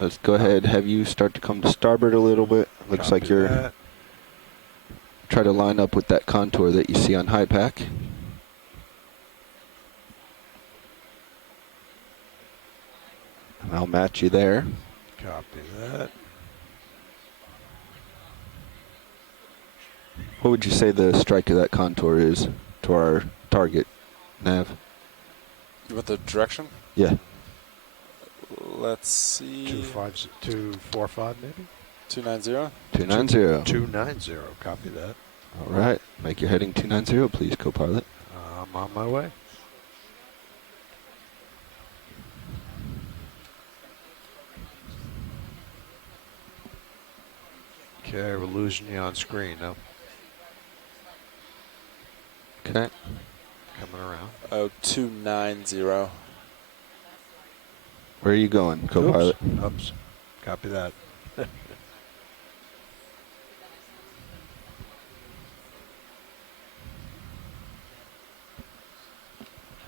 Let's go ahead, have you start to come to starboard a little bit. Looks like you're try to line up with that contour that you see on high pack. And I'll match you there. Copy that. What would you say the strike of that contour is to our target, Nav? With the direction? Yeah. Let's see. 245 maybe? 290? 290. 290. Copy that. All right. Make your heading 290, please, co-pilot. I'm on my way. Okay, we're losing you on screen now. Okay. Coming around. Oh, 290. Where are you going, co-pilot? Oops. Copy that. I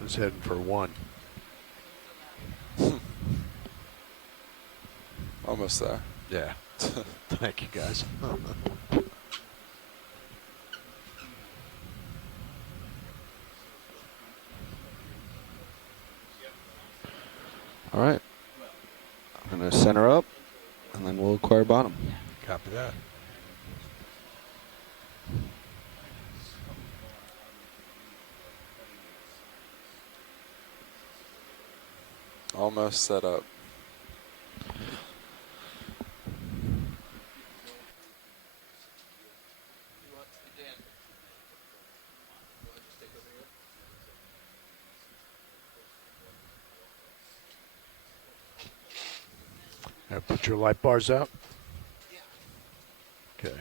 was heading for 1. Almost there. Yeah. Thank you, guys. All right. I'm going to center up, and then we'll acquire bottom. Copy that. Almost set up. Now put your light bars out. Okay. So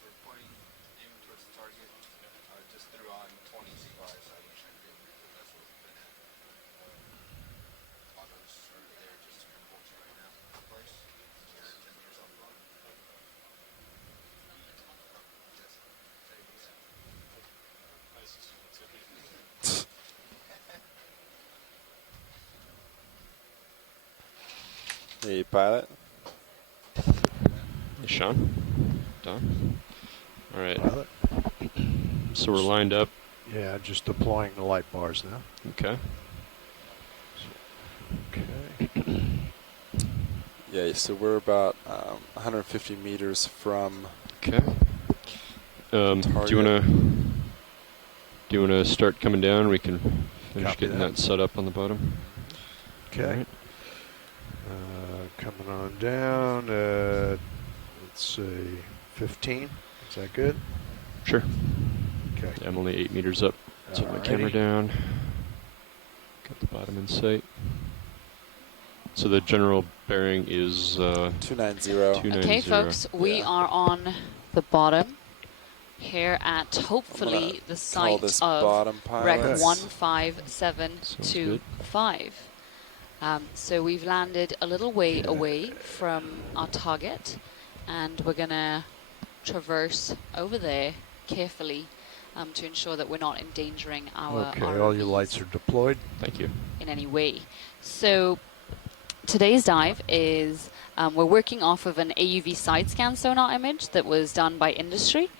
we're pointing, aiming towards the target. Just threw on 20 CY, so I wish I could. That's what we've been at. Autos are there just to report you right now. Place. You're 10 meters off the bottom. Yes. Hey, pilot. Hey, Sean. Don. All right. Pilot. So we're lined up. Yeah, just deploying the light bars now. Okay. Okay. Yeah, so we're about 150 meters from. Okay. Do you wanna start coming down? We can finish Copy getting that. that set up on the bottom. Okay. All right. Coming on down. Let's see, 15. Is that good? Sure. Okay. I'm only 8 meters up. Set my camera Alrighty. down. Got the bottom in sight. So the general bearing is 290. 290. Okay, folks, we are on the bottom here at hopefully the Call site this of bottom Rec pilot. 15725. So we've landed a little way away from our target, and we're going to traverse over there carefully to ensure that we're not endangering our Okay, all your ROVs lights are deployed. Thank you. in any way. So today's dive is we're working off of an AUV side scan sonar image that was done by industry.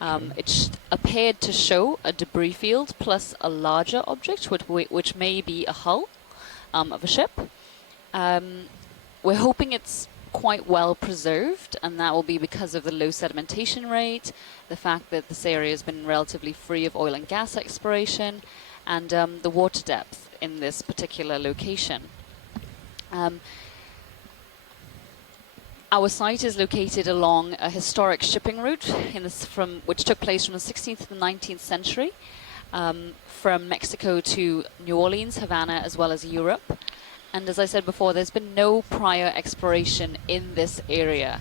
It appeared to show a debris field plus a larger object, which may be a hull of a ship. We're hoping it's quite well preserved, and that will be because of the low sedimentation rate, the fact that this area has been relatively free of oil and gas exploration, and the water depth in this particular location. Our site is located along a historic shipping route which took place from the 16th to the 19th century, from Mexico to New Orleans, Havana, as well as Europe. And as I said before, there's been no prior exploration in this area.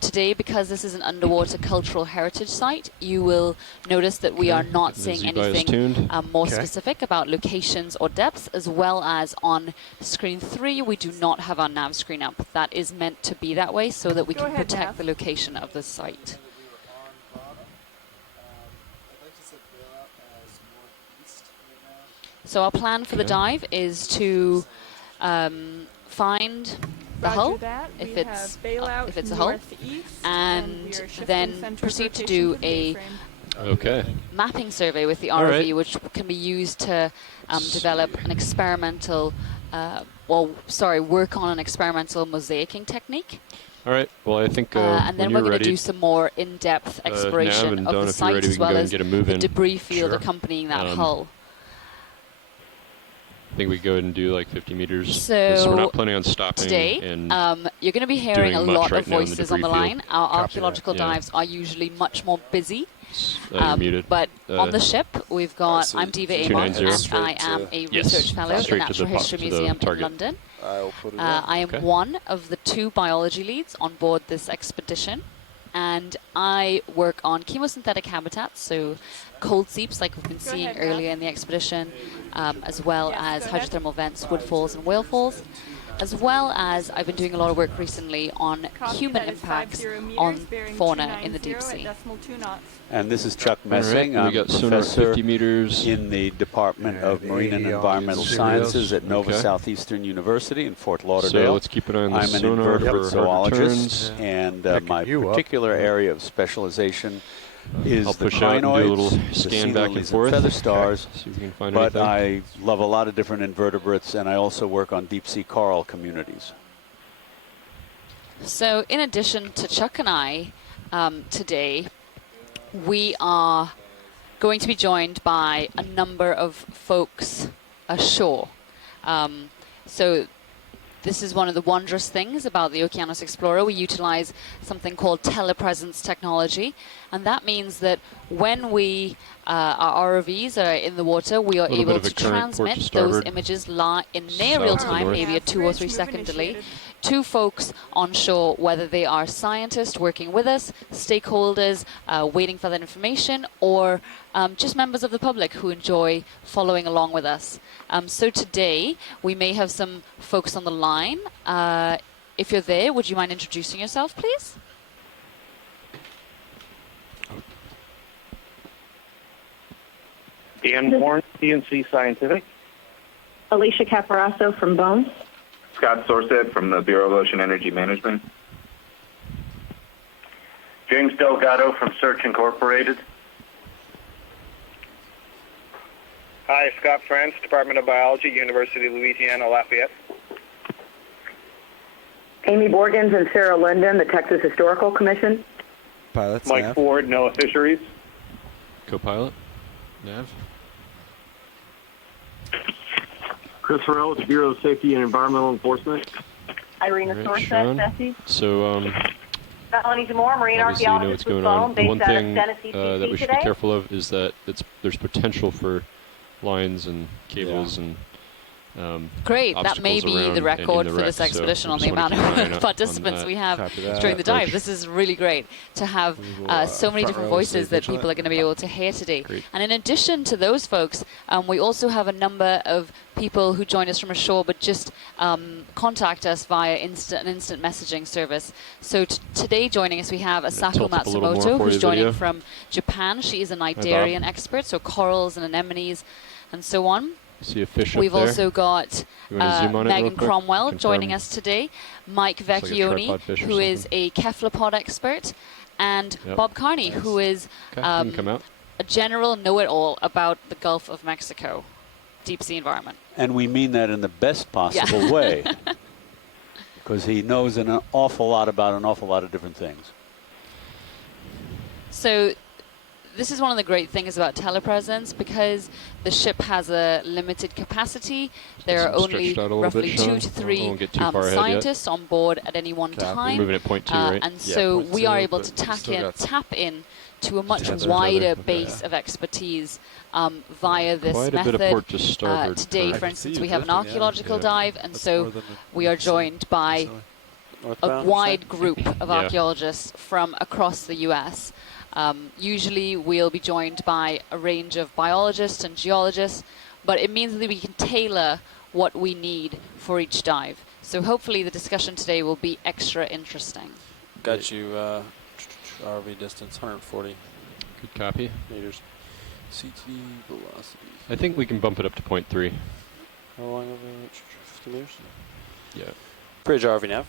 Today, because this is an underwater cultural heritage site, you will notice that we are not saying anything more specific about locations or depths, as well as on screen 3, we do not have our nav screen up. That is meant to be that way so that we can protect the location of the site. So our plan for the dive is to find the hull, that. if We it's have bailout if it's a hull, northeast, and we are shifting then center of proceed to rotation do to the a A-frame. Okay. mapping survey with the All ROV, right. which can be used to Let's develop see. an experimental, work on an experimental mosaicing technique. All right. Well, I think And then when we're you're going to ready, do some more in-depth Nav exploration and of Don, the if you're site ready, we as can well go and as get a move the in. debris field Sure. accompanying that Um, hull. I think we go ahead and do like 50 meters. 'Cause we're So not planning on stopping. today, and you're going to be hearing a doing much lot right of now in the voices on the debris line. Our Copy that, archaeological yeah. dives are usually much more busy. you're muted. But on Uh, the ship, we've got, so I'm Diva you Amon, 290. and Straight I am to- a Yes, research fellow at the straight to Natural the History to the Museum in target. London. I will put it I in. am Okay. one of the 2 biology leads on board this expedition, and I work on chemosynthetic habitats, so cold seeps like we've been Go seeing ahead, Matt. earlier in the expedition, as well Yes, as go ahead. hydrothermal vents, woodfalls and whalefalls, as well as I've been doing a lot of work recently on Copy, human that is impacts 50 meters, on bearing fauna in the 290 deep at sea. decimal 2 knots. And this is Chuck All right, Messing. we I'm got sonar at professor 50 meters. in the Department of Marine and AEL Environmental Serious. Sciences at Nova Okay. Southeastern University in Fort So Lauderdale. let's keep an eye on the I'm an sonar invertebrate for hard zoologist, returns. and Picking my you up. particular area of specialization is I'll the push out and do a crinoids, little the scan sea back and lilies forth. feather stars. See if we can find But anything. I love a lot of different invertebrates, and I also work on deep sea coral communities. So in addition to Chuck and I, today, we are going to be joined by a number of folks ashore. So this is one of the wondrous things about the Okeanos Explorer. We utilize something called telepresence technology, and that means that when we our ROVs are in the water, we are Little bit able of a to current port to transmit those starboard. images in near real South to time, north. maybe a 2 or 3 second delay, to folks on shore, whether they are scientists working with us, stakeholders waiting for that information, or just members of the public who enjoy following along with us. So today, we may have some folks on the line. If you're there, would you mind introducing yourself, please? Dan Warren, CNC Scientific. Alicia Caparasso from Bones. Scott Sorsett from the Bureau of Ocean Energy Management. James Delgado from Search Incorporated. Hi, Scott France, Department of Biology, University of Louisiana, Lafayette. Amy Borgens and Sarah Linden, the Texas Historical Commission. Pilots, Mike Nav. Ford, NOAA Fisheries. Co-pilot, Nav. Chris Farrell with the Bureau of Safety and Environmental Enforcement. Irina All right, Sean. So Melanie Zamora, marine obviously you know what's archaeologist going with on. Bone, The one based out of thing Tennessee, that we should today. be careful of is that there's potential for lines and cables and Great, that may obstacles be around the record and in for the this wreck, so expedition we on just the wanna amount keep an eye of on participants that. we have Copy that. during the dive. Approach. This is really great to have so many front different row, voices stay that people vigilant. are going to be able to hear today. Great. And in addition to those folks, we also have a number of people who join us from ashore but just contact us via an instant messaging service. So today joining us we have Asako tilt up a little more Matsumoto, for who's you, joining video. from Japan. She is a Bob. Nigerian expert, so corals and anemones and so on. See a fish up We've there. also got You wanna zoom on it real Megan quick? Cromwell Confirm. joining us today, Mike like a Vecchioni, tripod fish or who is something. a cephalopod expert, and Yep. Bob Carney, who is Okay, you can come out. a general know-it-all about the Gulf of Mexico, deep sea environment. And we mean that in the best possible way, because he knows an awful lot about an awful lot of different things. So this is one of the great things about telepresence, because the ship has a limited capacity. There are only Stretched out a little roughly bit, 2 Sean. to I 3 won't get too far ahead yet. scientists on board at any one We're time. moving at point 2, right? And Yeah, so point we are 2, able but to we still got tap in to a much Together. wider Okay. base of expertise via this Quite a method. bit of port to starboard. Today, for- for I can see instance, you we have an drifting, yeah. archaeological Yeah. dive, and That's so more than we are joined by a Northbound, wide you group of Yeah. archaeologists from across the U.S. Usually we'll be joined by a range of biologists and geologists, but it means that we can tailor what we need for each dive. So hopefully the discussion today will be extra interesting. Got you RV distance 140 Good copy. meters. CT velocity. I think we can bump it up to point 3. How long over 50 meters? Yeah. Bridge RV nav.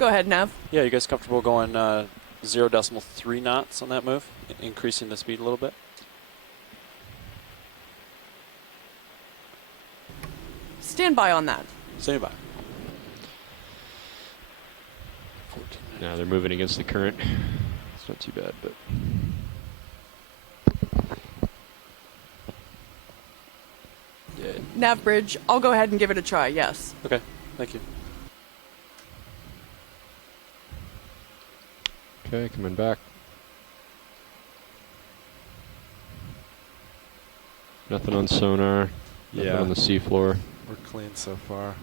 Go ahead, Nav. Yeah, you guys comfortable going 0.3 knots on that move, increasing the speed a little bit? Stand by on that. Stand by. Now they're moving against the current. It's not too bad, but Yeah. Nav bridge, I'll go ahead and give it a try, yes. Okay, thank you. okay, coming back. Nothing on sonar. Nothing on the seafloor. We're clean so far.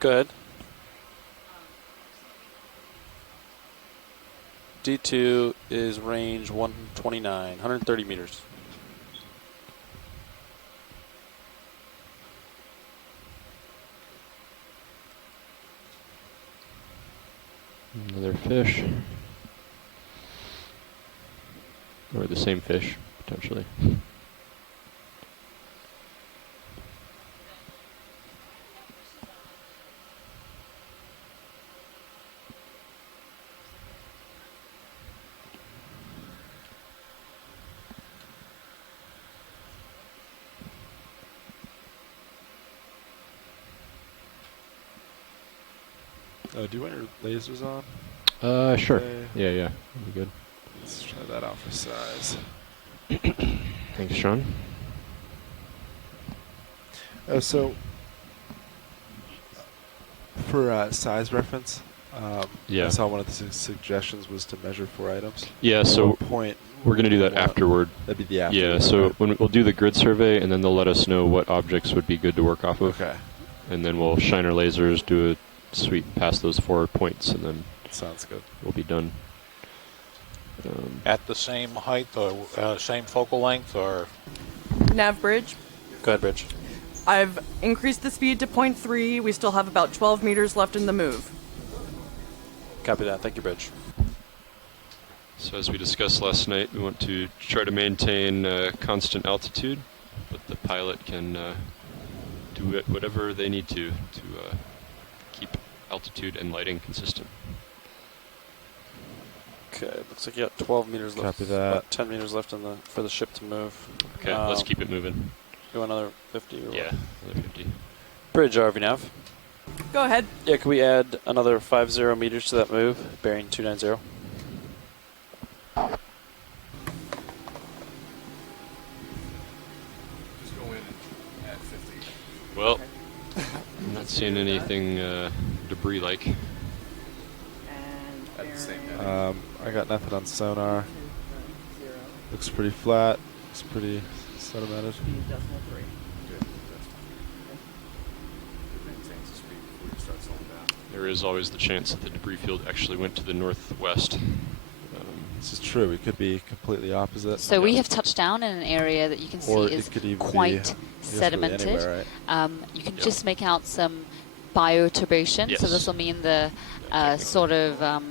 Go ahead. D2 is range 129, 130 meters. Another fish. Or the same fish, potentially. Do you want your lasers on? Sure. Okay. Yeah, that'd be good. Let's try that out for size. Thanks, Sean. So for size reference, Yeah. I saw one of the suggestions was to measure 4 items. Yeah, so point. we're going to do that afterward. That'd be the afterward. Yeah, so right? when we'll do the grid survey, and then they'll let us know what objects would be good to work off of. Okay. And then we'll shine our lasers, do a sweep past those 4 points, and then Sounds good. we'll be done. At the same height or same focal length, or? Nav bridge, Go ahead, Bridge. I've increased the speed to 0.3. We still have about 12 meters left in the move. Copy that. Thank you, Bridge. So as we discussed last night, we want to try to maintain constant altitude, but the pilot can do whatever they need to keep altitude and lighting consistent. Okay, looks like you got 12 meters left. Copy that. About 10 meters left for the ship to move. Okay, let's keep it moving. You want another 50? Or Yeah, what? another 50. Bridge, RV Nav. Go ahead. Yeah, can we add another 50 meters to that move, bearing 290? Just go in and add 50. Well, I'm not seeing anything debris-like. At the same time. I got nothing on sonar. Looks pretty flat. Looks pretty sedimented. Good. That's fine. It maintains the speed before you start slowing down. There is always the chance that the debris field actually went to the northwest. This is true. It could be completely opposite. So we have touched down in an area that you can see Or is it could even quite be, I guess, really sedimented. anywhere, right? You can just make out some bioturbation. So Yes. this will mean the sort of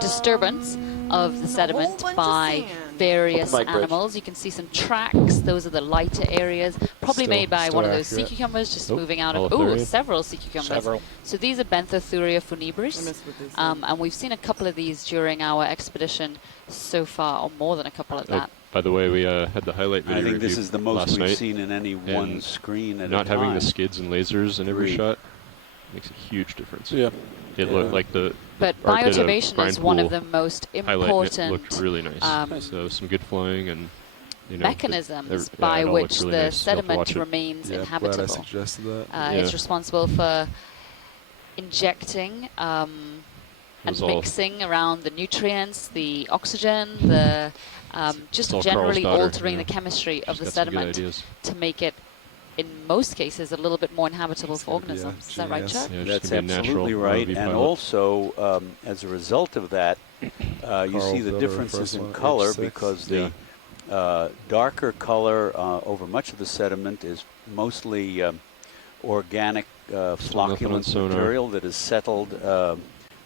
disturbance of the sediment by various Open mic, Bridge. animals. You can see some tracks. Those are the lighter areas, probably Still- made by still one of those sea accurate. cucumbers just Oh, moving out all of, up there, yeah. several sea cucumbers. Several. So these are Benthothuria I funebris. missed what they said. And we've seen a couple of these during our expedition so far, or more than a couple of that. By the way, we had the highlight video I think review this is the most last we've night, seen in any one and screen at not a time. having the skids and lasers in every Agreed. shot makes a huge difference. Yeah. It looked like the But Art did a bioturbation brine is one of pool the most highlight, and it important looked really nice. So some good flying and mechanisms by it all which looks really the nice. You'll have to sediment watch it. remains Yeah, I'm glad I inhabitable. suggested that. It's responsible for injecting and was all- mixing around the nutrients, the oxygen, the just it's all generally Carl's daughter, altering yeah. the chemistry of She's the got some good sediment ideas. to make it, in most cases, a little bit more inhabitable It's for gonna be a organisms. Is that right, genius. Chuck? Yeah, just That's gonna be a natural absolutely right. ROV And pilot. also, as a result of that, you Carl see the Fiedler, differences first in one, color H6. because the darker color over much of the sediment is mostly organic nothing on flocculent sonar. material that is settled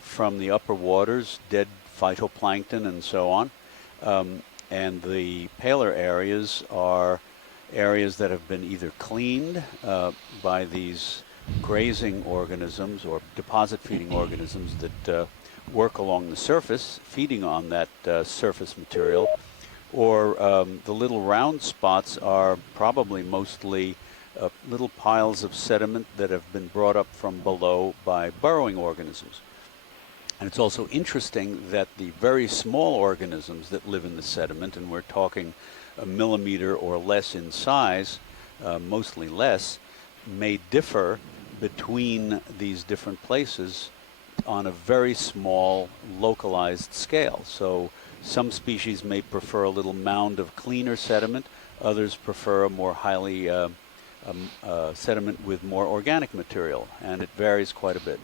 from the upper waters, dead phytoplankton and so on. And the paler areas are areas that have been either cleaned by these grazing organisms or deposit feeding organisms that work along the surface, feeding on that surface material, or the little round spots are probably mostly little piles of sediment that have been brought up from below by burrowing organisms. And it's also interesting that the very small organisms that live in the sediment, and we're talking a millimeter or less in size, mostly less, may differ between these different places on a very small localized scale. So some species may prefer a little mound of cleaner sediment, others prefer a more highly sediment with more organic material, and it varies quite a bit.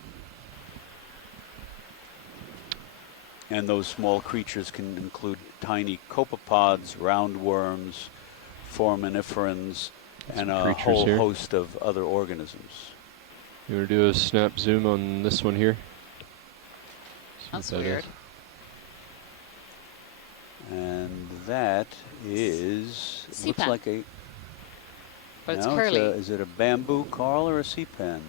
And those small creatures can include tiny copepods, roundworms, foraminiferans, and a whole host of other organisms. You want to do a snap zoom on this one here? That's weird. And that is, Sea looks pen. like a, But it's no, curly. is it a bamboo coral or a sea pen?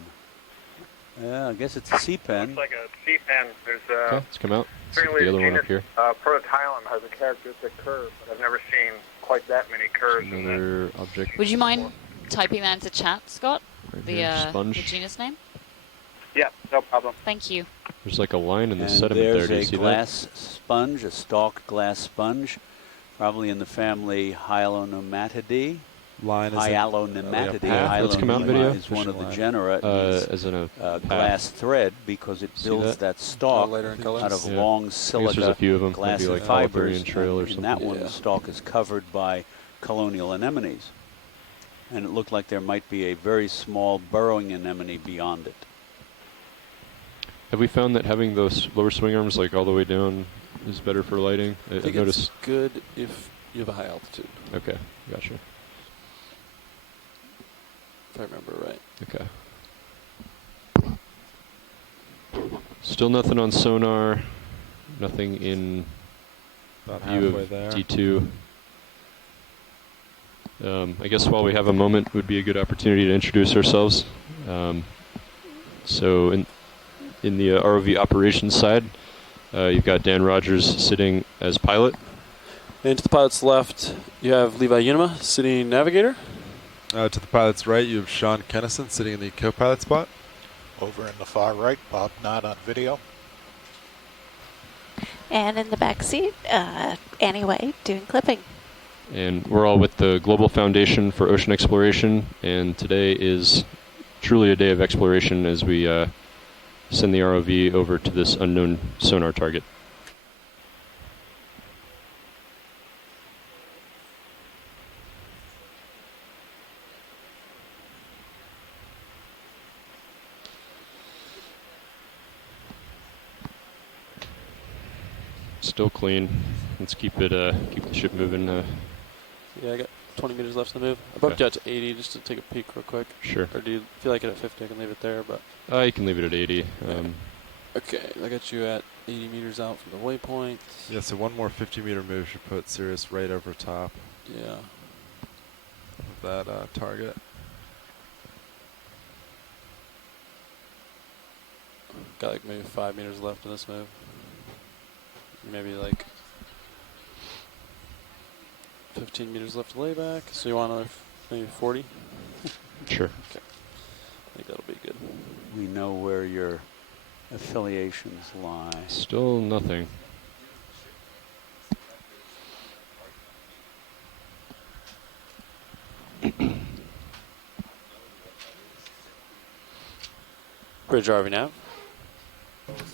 Yeah, I guess it's a sea pen. Looks like a sea pen. There's Okay, let's come out. Let's get certainly the other one genus up here. Prototylum has a characteristic curve, but I've never seen quite that many curves in that. Another object. Would you mind typing that into chat, Scott? Right The, here, the sponge. genus name? Yeah, no problem. Thank you. There's like a line in the And sediment there. there's Do you a see glass sponge, a stalked glass sponge, probably in the family Hyalonematidae. Line is Hyalonematidae. path? Let's come out video. Is one of the Line. genera. It that? needs, As in a path. glass thread because it See builds that? that stalk later in colors. out of Yeah. long I guess silica there's a few of them. glassy Maybe like fibers. Holothurian trail or and in something. that one, Yeah. the stalk is covered by colonial anemones. And it looked like there might be a very small burrowing anemone beyond it. Have we found that having those lower swing arms like all the way down is better for lighting? I think it's good if you have a high altitude, Okay, gotcha. if I remember right. Okay. Still nothing on sonar. Nothing in About view halfway of there. D2. I guess while we have a moment, would be a good opportunity to introduce ourselves. So in the ROV operations side, you've got Dan Rogers sitting as pilot. And to the pilot's left, you have Levi Unima, sitting navigator. To the pilot's right, you have Sean Kennison sitting in the co-pilot spot. Over in the far right, Bob Knott on video. And in the back seat, anyway, doing clipping. And we're all with the Global Foundation for Ocean Exploration, and today is truly a day of exploration as we send the ROV over to this unknown sonar target. Still clean. Let's keep the ship moving. Yeah, I got 20 meters left to move. I bumped you out to 80 just to take a peek real quick. Sure. Or do you feel like it at 50? I can leave it there, but... You can leave it at 80. Okay, I got you at 80 meters out from the waypoint. Yeah, so one more 50-meter move should put Sirius right over top Yeah. of that target. Got like maybe 5 meters left in this move. Maybe like 15 meters left to layback. So you want another maybe 40? Sure. Okay. I think that'll be good. We know where your affiliations lie. Still nothing. Bridge RV nav.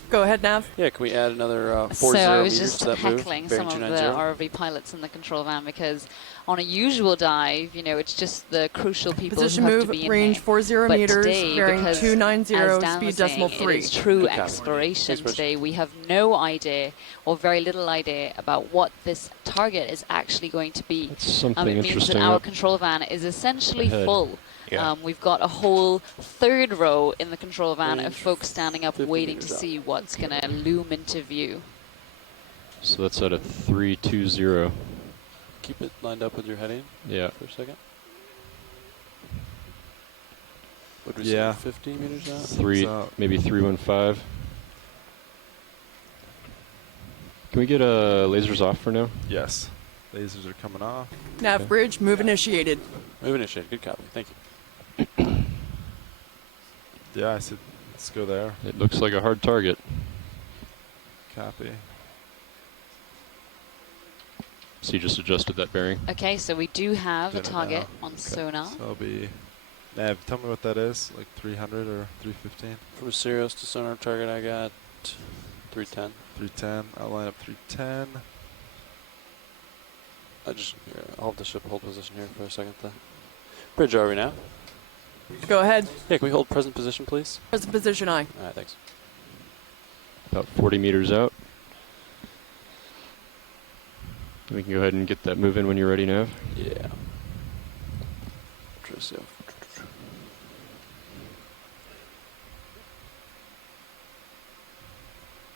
Go ahead, Nav. Yeah, can we add another 40 So I was meters just to that move? heckling Bearing some of the 290. ROV pilots in the control van because on a usual dive, you know, it's just the crucial people Position who have move, to be in range here. 40 But meters, today, bearing because 290, as Dan speed was decimal saying, 3. it is true Good captain. exploration Thanks, Rich. today. We have no idea or very little idea about what this target is actually going to be. That's something It means that interesting our up control van is essentially ahead. full. Yeah. We've got a whole third row in the control van Range of folks standing up 50 waiting to meters out. see what's going to loom into view. So that's at a 320. Keep it lined up with your heading. Yeah. For a second. What did we Yeah. say? 15 meters out. Maybe 315. Can we get lasers off for now? Yes. Lasers are coming off. Nav bridge, move initiated. Move initiated. Good copy. Thank you. Yeah, I said let's go there. It looks like a hard target. Copy. So you just adjusted that bearing? Okay, so we do have a Doing it target now. on Okay. sonar. So it'll be. Nav, tell me what that is. Like 300 or 315? From Sirius to sonar target, I got 310. 310. I'll line up 310. I'll have the ship hold position here for a second. Bridge, are we now? Go ahead. Yeah, can we hold present position, please? Present position I. All right, thanks. About 40 meters out. We can go ahead and get that moving when you're ready, Nav. Yeah. Try to see how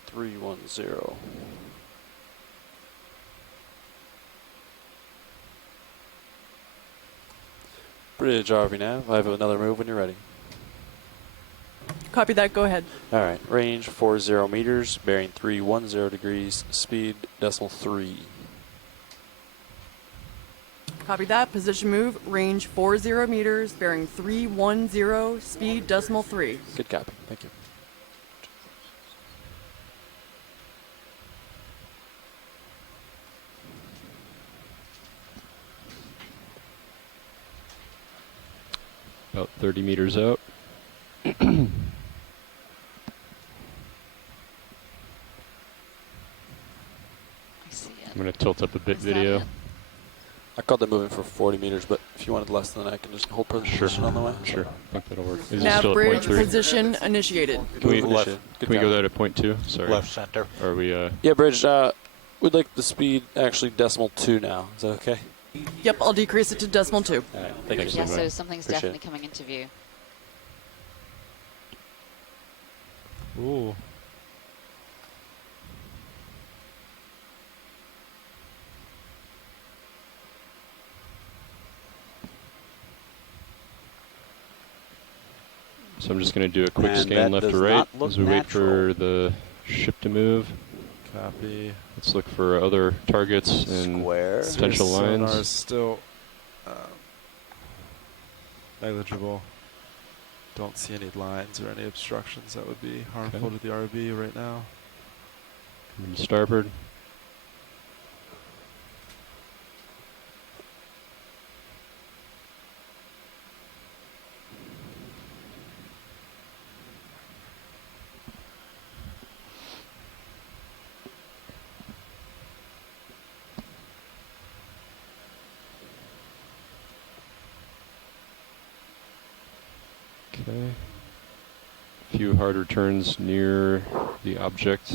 310. Bridge, RV nav. I have another move when you're ready. Copy that. Go ahead. All right. Range 40 meters, bearing 310 degrees, speed decimal 3. Copy that. Position move. Range 40 meters. Bearing 310. Speed decimal 3. Good copy. Thank you. About 30 meters out. I'm going to tilt up a bit video. I called that moving for 40 meters, but if you wanted less than that, I can just hold present position on the way. Sure. I think that'll work. Is it Nav still at bridge 0.3? position initiated. Can we, Left. can we go that at 0.2? Sorry. Left center. Or are we, Yeah, Bridge, we'd like the speed actually decimal 2 now. Is that okay? Yep, I'll decrease it to decimal 2. All right, thank you. Yeah, so something's Appreciate definitely coming into view. Ooh. So I'm just going to do a quick And scan that left to does right not look as we wait for natural. the ship to move. Copy. Let's look for other targets and Square. potential Sonar is lines. still negligible. Don't see any lines or any obstructions that would be harmful Okay. to the RV right now. Coming to starboard. Okay. A few harder turns near the object.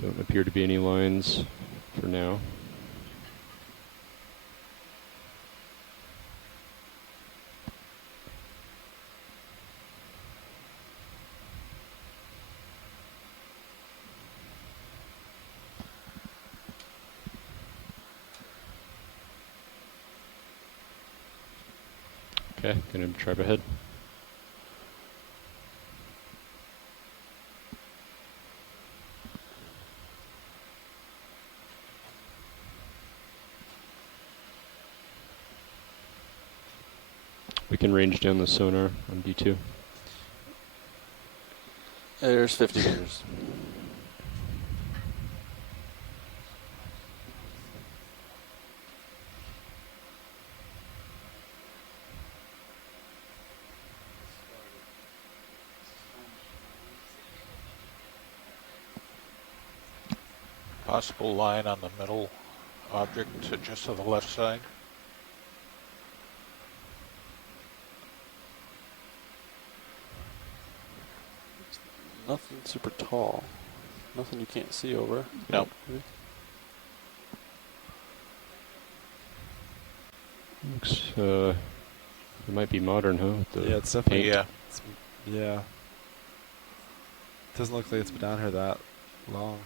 Don't appear to be any lines for now. Okay, gonna drive ahead. We can range down the sonar on D2. There's 50 meters. Possible line on the middle object just to the left side. Nothing super tall. Nothing you can't see over. No. Maybe? Looks It might be modern, huh? With the Yeah, it's definitely. paint. Yeah. It's, yeah. Doesn't look like it's been down here that long.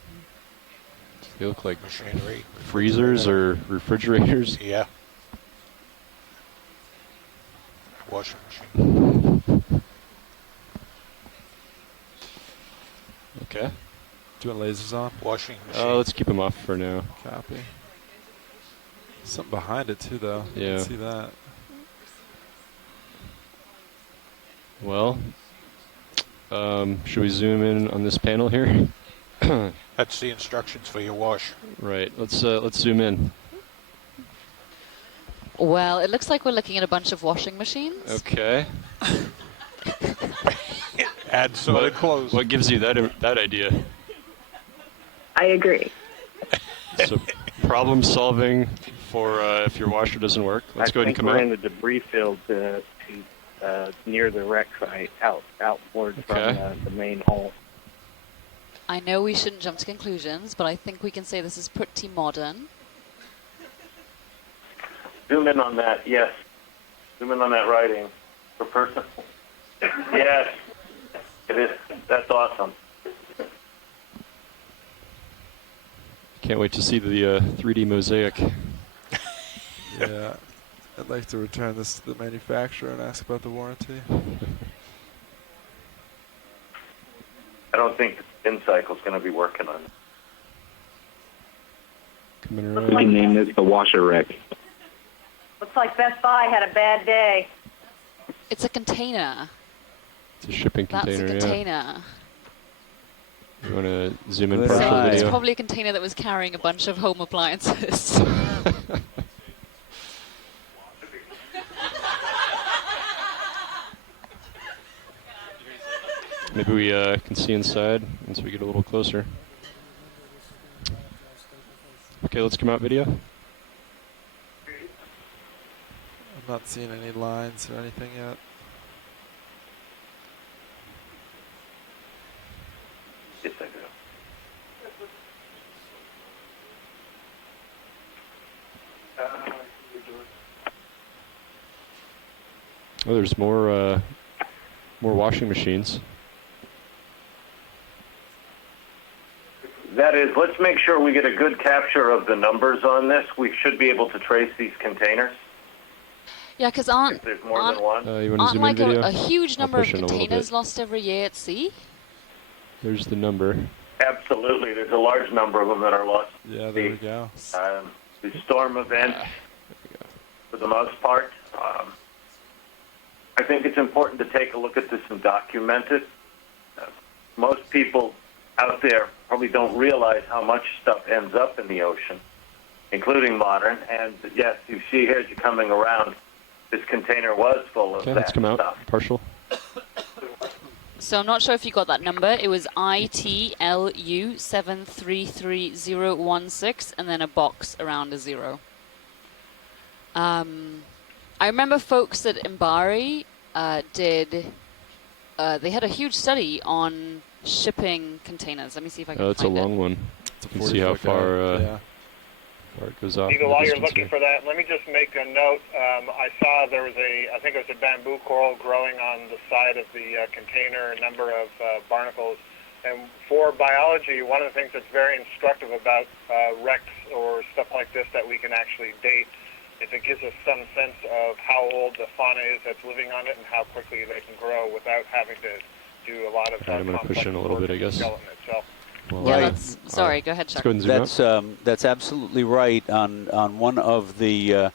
They look like Machinery. freezers or refrigerators. Yeah. Washing machine. Okay. Doing lasers on. Washing machine. Let's keep them off for now. Copy. Something behind it too, though. Yeah. You can see that. Well, should we zoom in on this panel here? That's the instructions for your wash. Right. Let's zoom in. Well, it looks like we're looking at a bunch of washing machines. Okay. Add sorted clothes. What gives you that idea? I agree. So, problem solving for if your washer doesn't work. Let's go ahead and come we're out. in the debris field near the wreck site, outward Okay. from the main hole. I know we shouldn't jump to conclusions, but I think we can say this is pretty modern. Zoom in on that, yes. Zoom in on that writing for person. Yes, it is. That's awesome. Can't wait to see the 3D mosaic. Yeah. I'd like to return this to the manufacturer and ask about the warranty. I don't think InCycle's going to be working on it. Coming I around. named this the washer wreck. Looks like Best Buy had a bad day. It's a container. It's a shipping That's container, a container. Yeah. You want to zoom in Right. partial So it's video? probably a container that was carrying a bunch of home appliances. Maybe we can see inside once we get a little closer. Okay, let's come out video. I'm not seeing any lines or anything yet. Yes, I do. Oh, there's more washing machines. That is, let's make sure we get a good capture of the numbers on this. We should be able to trace these containers. Yeah, because If there's more than one. You want to aren't zoom like in video? a huge I'll number of push in a little containers bit. lost every year at sea? There's the number. Absolutely. There's a large number of them that are lost. Yeah, there we go. The storm events, for the most part. I think it's important to take a look at this and document it. Most people out there probably don't realize how much stuff ends up in the ocean, including modern. And yes, you see here as you're coming around, this container was full of Okay, that let's come out. stuff. Partial. So I'm not sure if you got that number. It was ITLU 733016 and then a box around a 0. I remember folks at Mbari they had a huge study on shipping containers. Let me see if I can Oh, it's a find long one. It's a You can see how 40-foot guy. far far it goes off. in Eagle, the while you're distance looking here. for that, let me just make a note. I saw there was I think it was a bamboo coral growing on the side of the container, a number of barnacles. And for biology, one of the things that's very instructive about wrecks or stuff like this that we can actually date is it gives us some sense of how old the fauna is that's living on it and how quickly they can grow without having to do a lot of I'm going to push in a little bit, I guess. skeleton itself. Well, Yeah, I- that's, sorry, go ahead, Let's Chuck. go ahead and zoom out. That's absolutely right. On one of the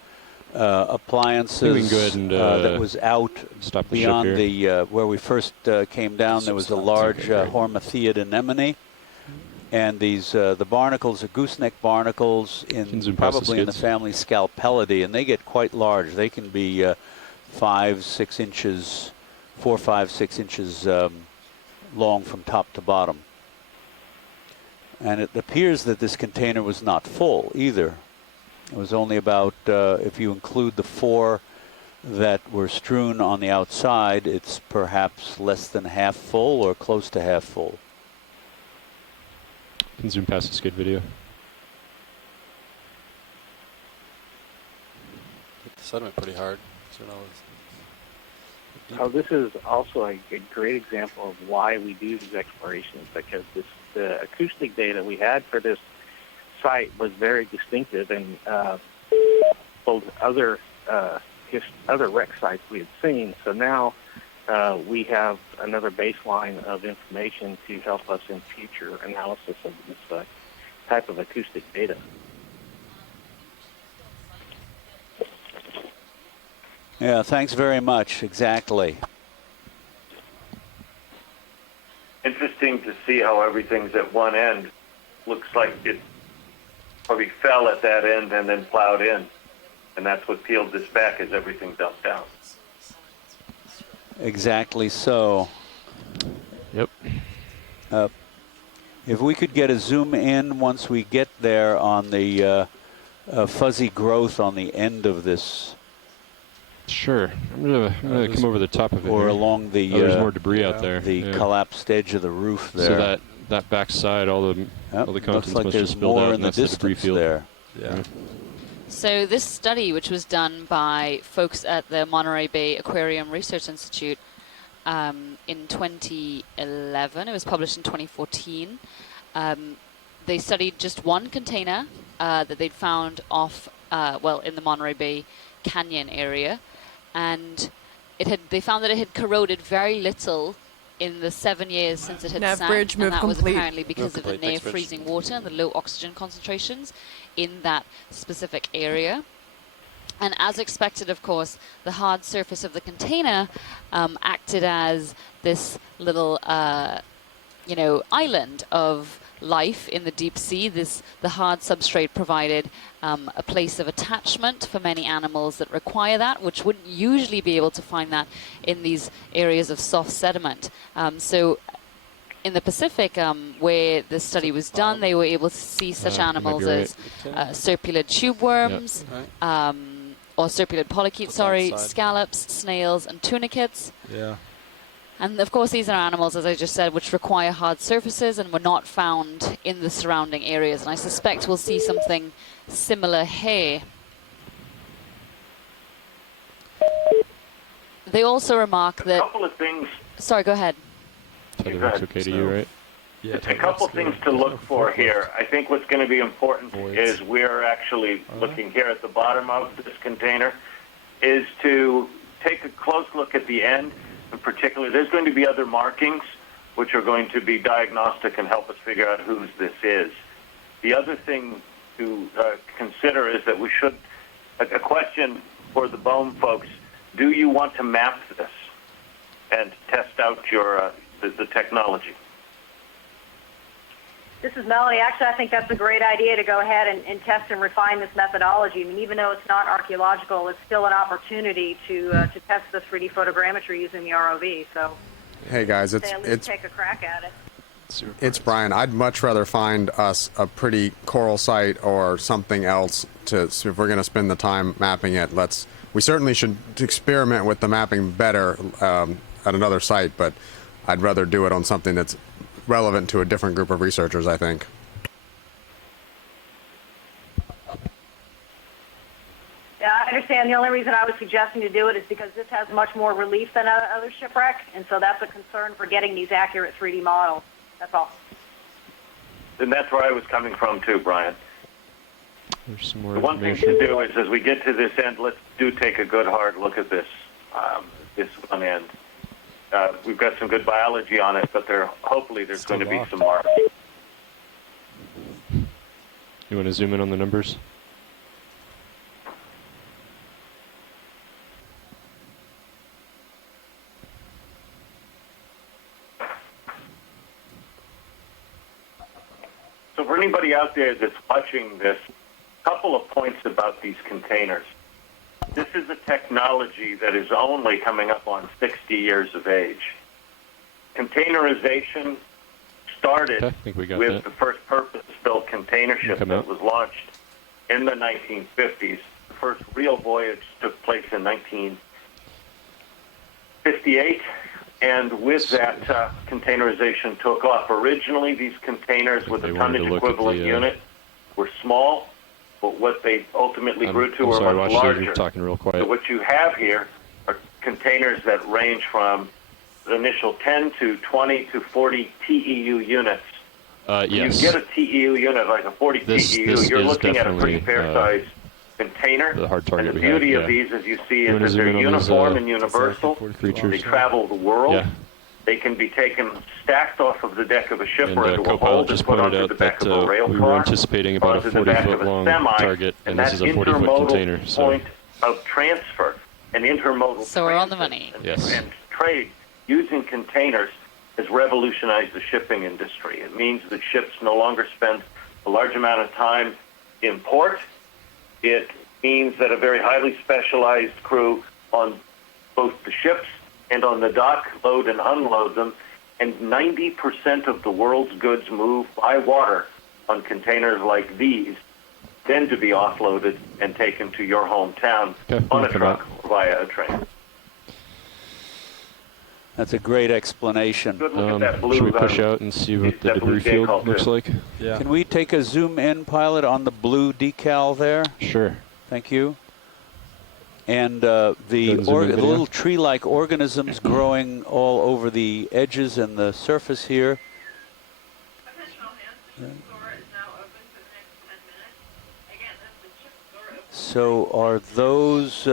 appliances We can go ahead and, that was out stop the ship beyond here. the where we first came down, there was a large Hormathiid anemone. And these the barnacles are gooseneck barnacles Can zoom in past the probably in the skids. family Scalpellidae, and they get quite large. They can be 5, 6 inches, 4, 5, 6 inches long from top to bottom. And it appears that this container was not full either. It was only about, if you include the 4 that were strewn on the outside, it's perhaps less than half full or close to half full. You can zoom past the skid video. Hit the sediment pretty hard. So now Oh, this is also a great example of why we do these explorations, because the acoustic data we had for this site was very distinctive and told other wreck sites we had seen. So now we have another baseline of information to help us in future analysis of this type of acoustic data. Yeah, thanks very much. Exactly. Interesting to see how everything's at one end. Looks like it probably fell at that end and then plowed in. And that's what peeled this back as everything dumped down. Exactly so. Yep. If we could get a zoom in once we get there on the fuzzy growth on the end of this. Sure. I'm gonna come over the top of it. Or here. along the. There's more debris out there. The collapsed edge of the roof there. So that back side, all the contents looks like must there's have spilled more out, in and the that's the debris distance field. there. Yeah. So this study, which was done by folks at the Monterey Bay Aquarium Research Institute in 2011, it was published in 2014. They studied just one container that they'd found off, in the Monterey Bay Canyon area, and they found that it had corroded very little in the 7 years since it had Nav sank, bridge, and move that was complete. apparently because Move of the complete. near Thanks, Rich. freezing water and the low oxygen concentrations in that specific area. And as expected, of course, the hard surface of the container acted as this little, island of life in the deep sea. The hard substrate provided a place of attachment for many animals that require that, which wouldn't usually be able to find that in these areas of soft sediment. So in the Pacific, where this study was done, they were able to see such animals as serpulid tube worms, or serpulid polychaetes, scallops, snails, and tunicates. Yeah. And of course, these are animals, as I just said, which require hard surfaces and were not found in the surrounding areas. And I suspect we'll see something similar here. They also remark that. A couple of things. Sorry, go ahead. Teddy looks okay to you, right? Yeah. A couple things to look for here. I think what's going to be important is we're actually looking here at the bottom of this container, is to take a close look at the end. In particular, there's going to be other markings which are going to be diagnostic and help us figure out whose this is. The other thing to consider is that we should, a question for the BOEM folks, do you want to map this and test out your the technology? This is Melanie. Actually, I think that's a great idea to go ahead and test and refine this methodology. I mean, even though it's not archaeological, it's still an opportunity to test the 3D photogrammetry using the ROV. So, hey guys, at least take a crack at it. it's Brian. I'd much rather find us a pretty coral site or something else if we're going to spend the time mapping it. We certainly should experiment with the mapping better at another site, but I'd rather do it on something that's relevant to a different group of researchers, I think. Yeah, I understand. The only reason I was suggesting to do it is because this has much more relief than other shipwreck, and so that's a concern for getting these accurate 3D models. That's all. And that's where I was coming from too, Brian. There's some more The one thing to do is, as we get to this end, let's take a good hard look at this one end. We've got some good biology on it, but hopefully there's going to be some marks. You want to zoom in on the numbers? So for anybody out there that's watching this, a couple of points about these containers. This is a technology that is only coming up on 60 years of age. Containerization started with the first purpose-built container ship that was launched in the 1950s. The first real voyage took place in 1958, and with that, containerization took off. Originally, these containers with a tonnage equivalent unit were small, but what they ultimately grew to were much larger. You're talking real quiet. So what you have here are containers that range from the initial 10 to 20 to 40 TEU units. Yes. You get a TEU unit, like a 40 TEU, you're looking at a pretty fair-sized container. The hard target and the we have, beauty of yeah. these, as you see, You is wanna that zoom they're in on these, uniform and universal. creatures? They travel the world. Yeah. They can be taken stacked off of the deck of a ship And or into a co-pilot hold and just put pointed onto the out back that of a rail we car, were anticipating about a onto the back of 40-foot a long semi, target, and this that is a 40-foot intermodal container. So point of transfer, an intermodal So we're on the money. yes. and trade using containers has revolutionized the shipping industry. It means that ships no longer spend a large amount of time in port. It means that a very highly specialized crew on both the ships and on the dock load and unload them, and 90% of the world's goods move by water on containers like these, then to be offloaded and taken to your hometown on a truck or via a train. That's a great explanation. Good look at that blue should we push zone. out and see what the That blue debris field decal looks too. like? Yeah. Can we take a zoom in, pilot, on the blue decal there? Sure. Thank you. And the little tree-like organisms growing all over the edges and the surface here. So are those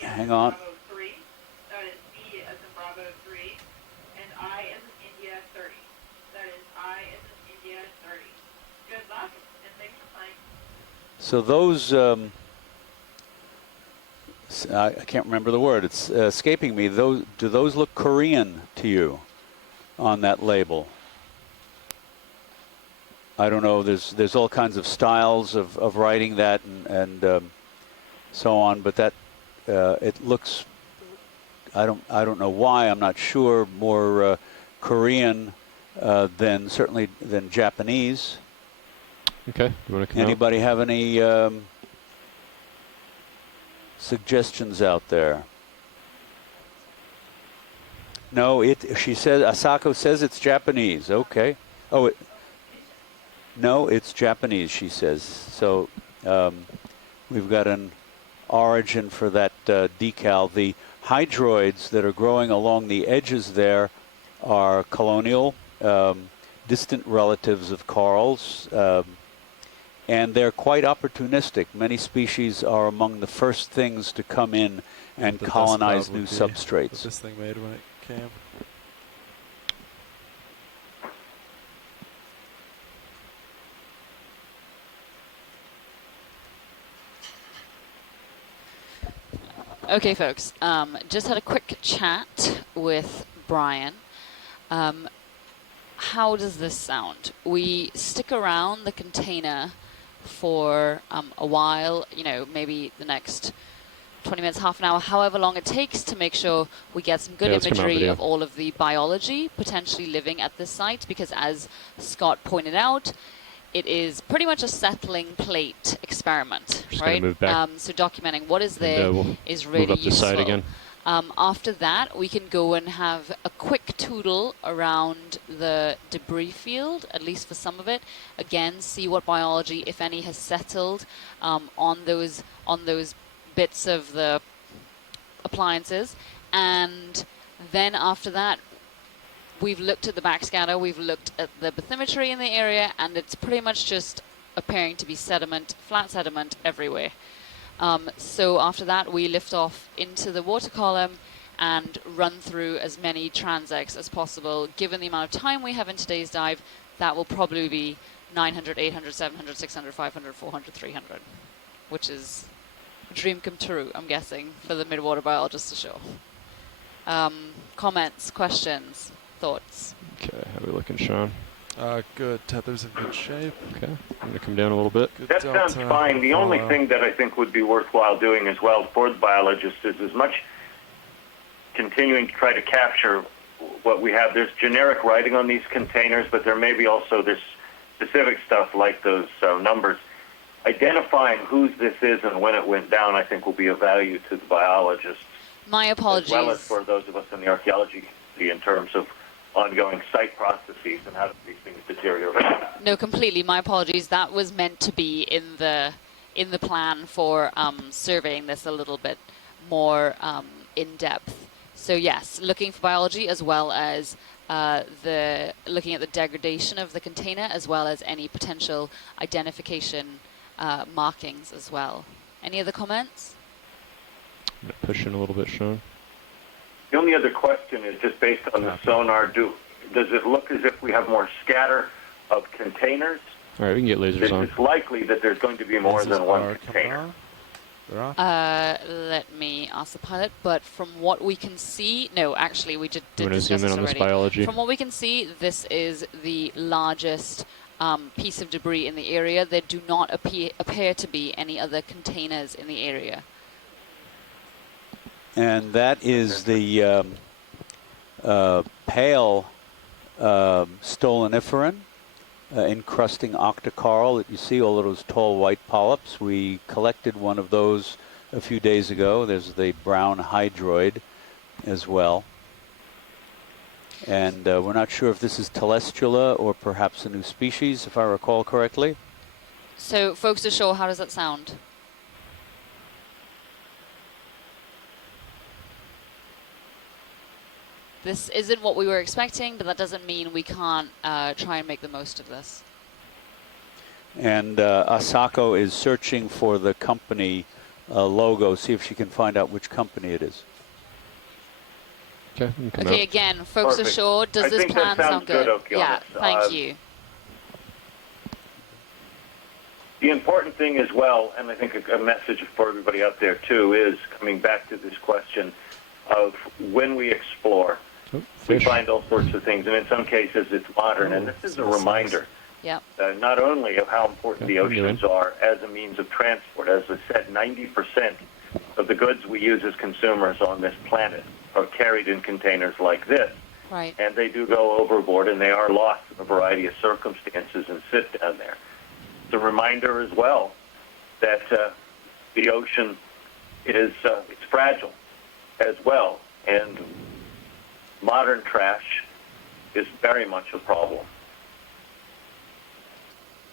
hang on. So those, I can't remember the word. It's escaping me. Do those look Korean to you on that label? I don't know. There's all kinds of styles of writing that and so on, but that it looks. I don't know why. I'm not sure. More Korean than certainly than Japanese. Okay. You want to come Anybody have any suggestions out there? No, she says, Asako says it's Japanese. Okay. Oh, no, it's Japanese, she says. So we've got an origin for that decal. The hydroids that are growing along the edges there are colonial, distant relatives of corals. And they're quite opportunistic. Many species are among the first things to come in and colonize new substrates. What this thing made when it came. Okay, folks. Just had a quick chat with Brian. How does this sound? We stick around the container for a while, maybe the next 20 minutes, half an hour, however long it takes to make sure we get some good imagery of all of the biology potentially living at this site, because as Scott pointed out, it is pretty much a settling plate experiment, right? Move back. So documenting what is there we'll is really move up useful. the side again. After that, we can go and have a quick tootle around the debris field, at least for some of it. Again, see what biology, if any, has settled on those bits of the appliances. And then after that, we've looked at the backscatter, we've looked at the bathymetry in the area, and it's pretty much just appearing to be sediment, flat sediment everywhere. So after that, we lift off into the water column and run through as many transects as possible. Given the amount of time we have in today's dive, that will probably be 900, 800, 700, 600, 500, 400, 300, which is a dream come true, I'm guessing, for the midwater biologist to show. Comments, questions, thoughts? Okay, how are we looking, Sean? Good. Tether's in good shape. Okay, I'm going to come down a little bit. That sounds fine. The only thing that I think would be worthwhile doing as well for the biologists is as much continuing to try to capture what we have. There's generic writing on these containers, but there may be also this specific stuff like those numbers. Identifying whose this is and when it went down, I think, will be of value to the biologists. My apologies. As well as for those of us in the archaeology community in terms of ongoing site processes and how do these things deteriorate. No, completely. My apologies. That was meant to be in the plan for surveying this a little bit more in depth. So yes, looking for biology as well as looking at the degradation of the container as well as any potential identification markings as well. Any other comments? I'm gonna push in a little bit, Sean. The only other question is just based on the sonar, does it look as if we have more scatter of containers? All right, we can get lasers on. It's likely that there's going to be more than one container. Let me ask the pilot, but from what we can see, no, actually we did discuss zoom in this on this already. biology? From what we can see, this is the largest piece of debris in the area. There do not appear to be any other containers in the area. And that is the pale stoloniferan encrusting octocoral that you see, all of those tall white polyps. We collected one of those a few days ago. There's the brown hydroid as well. And we're not sure if this is telestula or perhaps a new species, if I recall correctly. So, folks ashore, how does that sound? This isn't what we were expecting, but that doesn't mean we can't try and make the most of this. And Asako is searching for the company logo, see if she can find out which company it is. Okay, okay, again, folks ashore, does this plan sound good? Yeah, thank you. The important thing as well, and I think a message for everybody out there too, is coming back to this question of when we explore, we find all sorts of things, and in some cases it's modern, and this is a reminder not only of how important the oceans are as a means of transport. As I said, 90% of the goods we use as consumers on this planet are carried in containers like this. Right. And they do go overboard, and they are lost in a variety of circumstances and sit down there. It's a reminder as well that the ocean is it's fragile as well, and modern trash is very much a problem.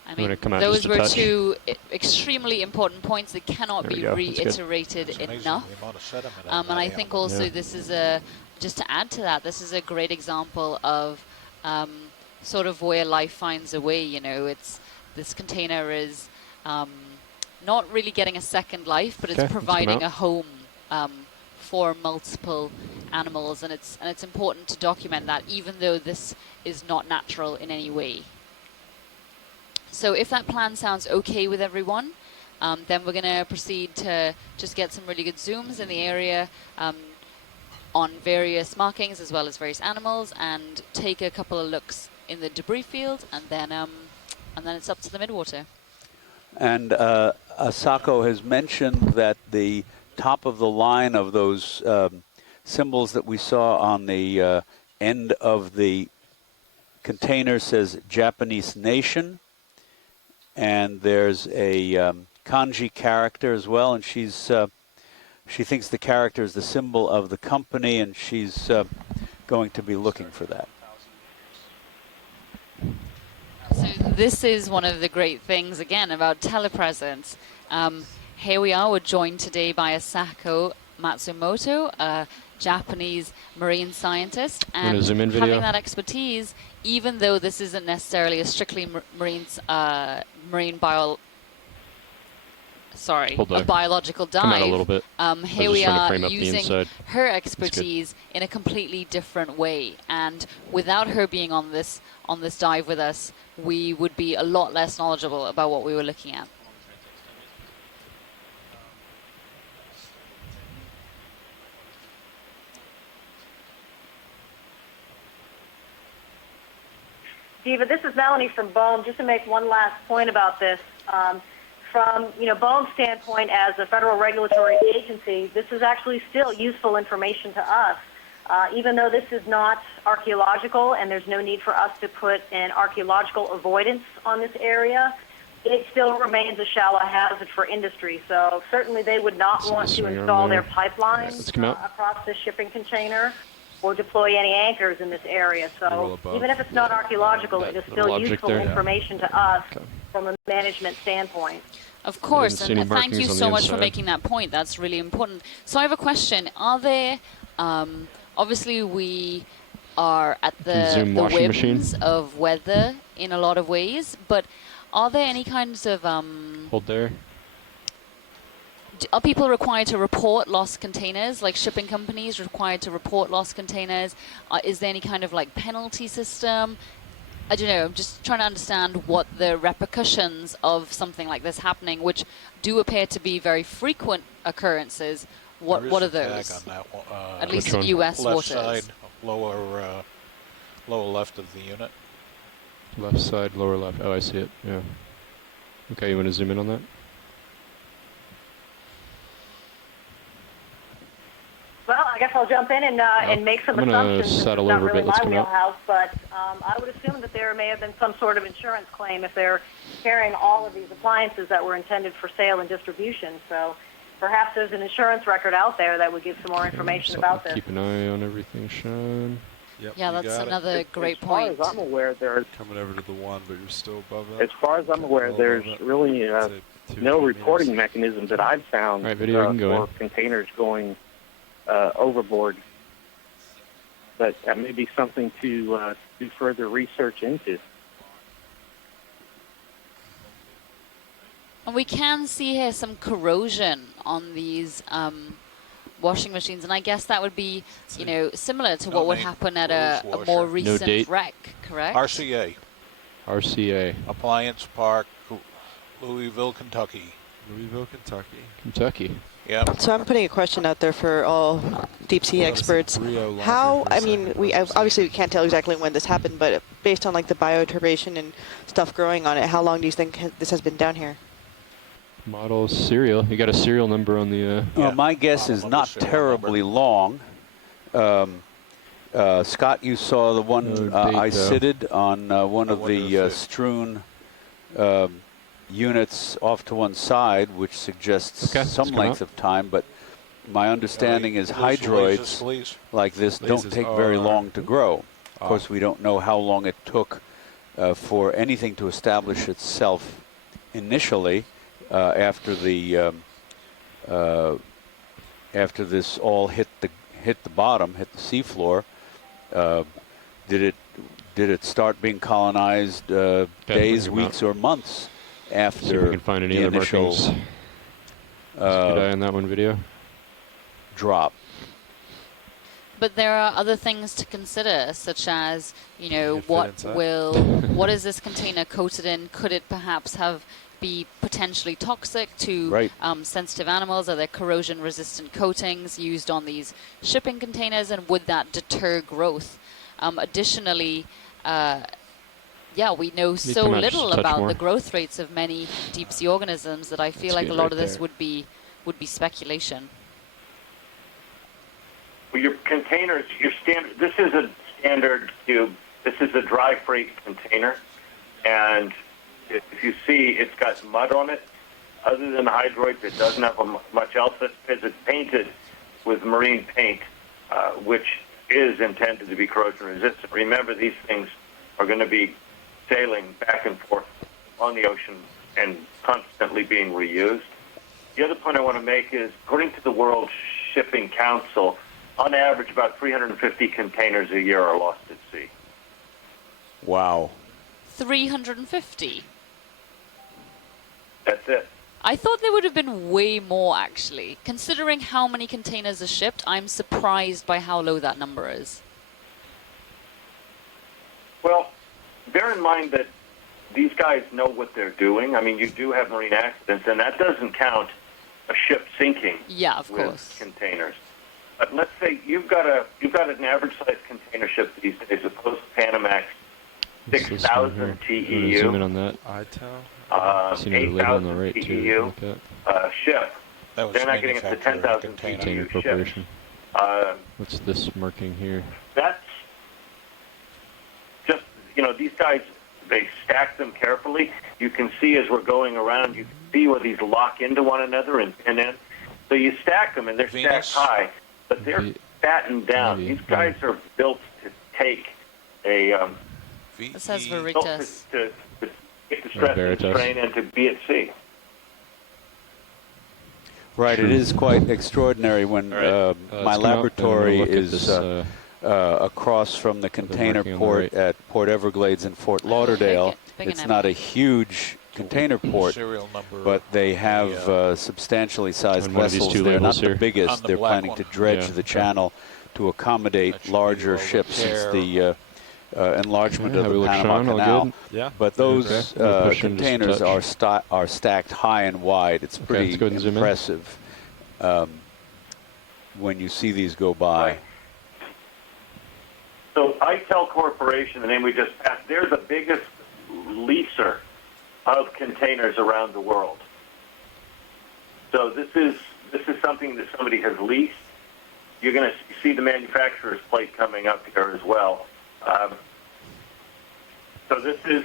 I mean, those were two extremely important points that cannot be reiterated enough. And I think also this is just to add to that, this is a great example of sort of where life finds a way. You know, this container is not really getting a second life, but it's providing a home for multiple animals, and it's important to document that, even though this is not natural in any way. So if that plan sounds okay with everyone, then we're going to proceed to just get some really good zooms in the area on various markings as well as various animals, and take a couple of looks in the debris field, and then it's up to the midwater. And Asako has mentioned that the top of the line of those symbols that we saw on the end of the container says Japanese nation, and there's a kanji character as well, and she thinks the character is the symbol of the company, and she's going to be looking for that. So this is one of the great things, again, about telepresence. Here we are, we're joined today by Asako Matsumoto, a Japanese marine scientist, and having that expertise, even though this isn't necessarily a strictly biological dive. A little bit. Here we are using her expertise in a completely different way, and without her being on this dive with us, we would be a lot less knowledgeable about what we were looking at. Diva, this is Melanie from BOEM. Just to make one last point about this, from BOEM's standpoint as a federal regulatory agency, this is actually still useful information to us. Even though this is not archaeological and there's no need for us to put an archaeological avoidance on this area, it still remains a shallow hazard for industry. So certainly they would not want to install their pipelines across this shipping container. or deploy any anchors in this area. So even if it's not archaeological, it is still useful information to us from a management standpoint. Of course, see any and thank you markings on so the much for inside. making that point. That's really important. So I have a question. Are there, obviously we are at the Zoom washing whims machine. of weather in a lot of ways, but are there any kinds of, Hold there. are people required to report lost containers, like shipping companies required to report lost containers? Is there any kind of like penalty system? I don't know, I'm just trying to understand what the repercussions of something like this happening, which do appear to be very frequent occurrences. What are those? On that one, at least in U.S. left waters. side, lower left of the unit. Left side, lower left. Oh, I see it. Yeah. Okay, you want to zoom in on that? Well, I guess I'll jump in and make some I'm gonna assumptions. It's settle not over a really bit. Let's my come out. wheelhouse, but I would assume that there may have been some sort of insurance claim if they're carrying all of these appliances that were intended for sale and distribution. So perhaps there's an insurance record out there that would give some more information So about this. keep an eye on everything, Sean. Yep, Yeah, you that's got it. another great As far point. as I'm aware, there's Coming over to the 1, but you're still above that. as far as I'm aware, there's really Say 2 no 3 reporting meters. mechanism that I've found All right, video, you can go for containers going overboard. But that may be something to do further research into. And we can see here some corrosion on these washing machines, and I guess that would be, you know, similar to what would name, happen at clothes a more washer. recent date. wreck, correct? RCA, RCA. Appliance Park, Louisville, Kentucky. Louisville, Kentucky. Kentucky. Yep. So I'm putting a question out there for all deep sea experts. How, I mean, obviously we can't tell exactly when this happened, but based on like the bioturbation and stuff growing on it, how long do you think this has been down here? Model serial. You got a serial number on the. Well, my guess is not terribly long. Scott, you saw the one I sited on one of the strewn units off to one side, which suggests some length of time, but my understanding is hydroids like this don't take very long to grow. Of course, we don't know how long it took for anything to establish itself initially after the after this all hit the bottom, hit the seafloor. Did it start being colonized days, weeks, or months after See if we can find any the other initial markings. Keep an eye on that one video. drop? But there are other things to consider, such as, you know, Could fit what inside. what is this container coated in? Could it perhaps be potentially toxic to sensitive animals? Are there corrosion-resistant coatings used on these shipping containers, and would that deter growth? Additionally, we know so little about the growth rates of many deep-sea organisms that I feel like a lot of this would be speculation. Well, your containers, your standard. This is a standard cube. This is a dry freight container, and if you see, it's got mud on it. Other than the hydroids, it doesn't have much else. That's because it's painted with marine paint, which is intended to be corrosion resistant. Remember, these things are going to be sailing back and forth on the ocean and constantly being reused. The other point I want to make is, according to the World Shipping Council, on average, about 350 containers a year are lost at sea. Wow. 350? That's it. I thought there would have been way more, actually. Considering how many containers are shipped, I'm surprised by how low that number is. Well, bear in mind that these guys know what they're doing. I mean, you do have marine accidents, and that doesn't count a ship sinking. Yeah, of with course. Containers. But let's say you've got an average-sized container ship these days, a post-Panamax, 6,000 TEU. Zoom in on that. Seen a label on the 8,000 right too. TEU Look at. ship. That was They're not getting up to 10,000 Container TEU ships. Corporation. What's this marking here? That's just, these guys, they stack them carefully. You can see as we're going around, you can see where these lock into one another and pin in. So you stack them, and they're stacked high, but they're battened down. These guys are built to take a It says built Veritas. to get the stress and Veritas. strain and to be at sea. Right, it is quite extraordinary when my come out, and we'll laboratory look at is this, across from the container working on the port right. at Port Everglades in Fort Lauderdale. big It's and not a huge container port, Serial number. but they have substantially sized on one of these vessels. two They're not labels the here. biggest. On the They're black planning one. to dredge Yeah, the okay. channel to accommodate That should larger be ships since care. the enlargement Okay, of how we the look, Panama Sean? All Canal. good? Yeah. But those Okay. We'll push in just a containers touch. are stacked high and wide. It's Okay, pretty let's go ahead and zoom in. impressive when you see these go by. Right. So ITEL Corporation, the name we just passed, they're the biggest leaser of containers around the world. So this is something that somebody has leased. You're going to see the manufacturer's plate coming up here as well. So this is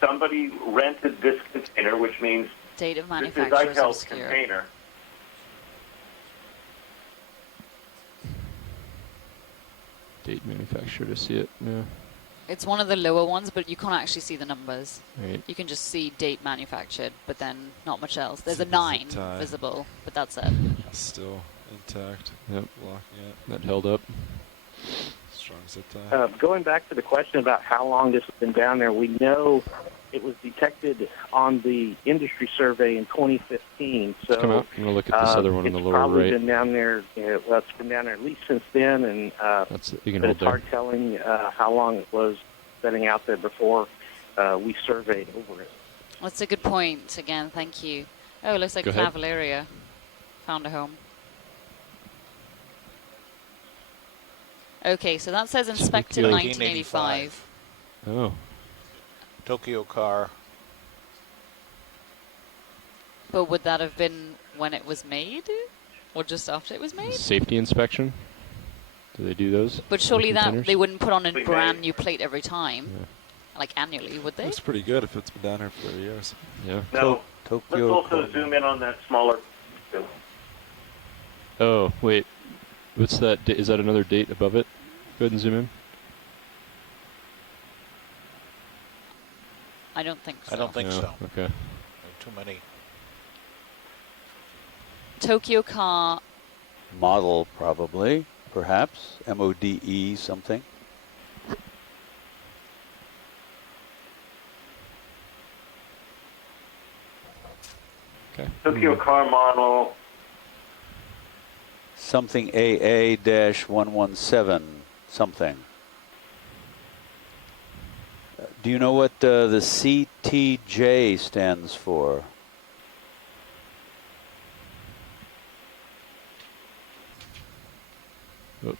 somebody rented this container, which means Date of this is manufacture is ITEL's obscure. container. Date manufacturer to see it. Yeah. It's one of the lower ones, but you can't actually see the numbers. Right. You can just see date manufactured, but then not much else. There's a It's a 9 zip tie. visible, but that's it. Still intact. Yep. Locking it. That held up. Strong zip tie. Going back to the question about how long this has been down there, we know it was detected on the industry survey in 2015. So Come out. I'm going to look at this other one on the it's lower probably right. been down there. Well, it's been down there at least since then, and That's it. You can but hold it's there. hard telling how long it was setting out there before we surveyed over it. That's a good point. Again, thank you. Oh, it looks like Go ahead. Cavaleria found a home. Okay, so that says inspected Tokyo. 1985. Oh. Tokyo car. But would that have been when it was made? Or just after it was made? Safety inspection. Do they do those? But for surely that containers? they wouldn't put on a They brand may. new plate every time, like annually, would they? Looks pretty good if it's been down here for 30 years. Yeah. Now, let's Tokyo. also zoom in on that smaller. Oh, wait. What's that? Is that another date above it? Go ahead and zoom in. I don't think so. I don't think No, so. Okay. Too many. Tokyo car. Model, probably, perhaps. MODE something. Okay. Tokyo car model. Something AA-117 something. Do you know what the CTJ stands for? Oh.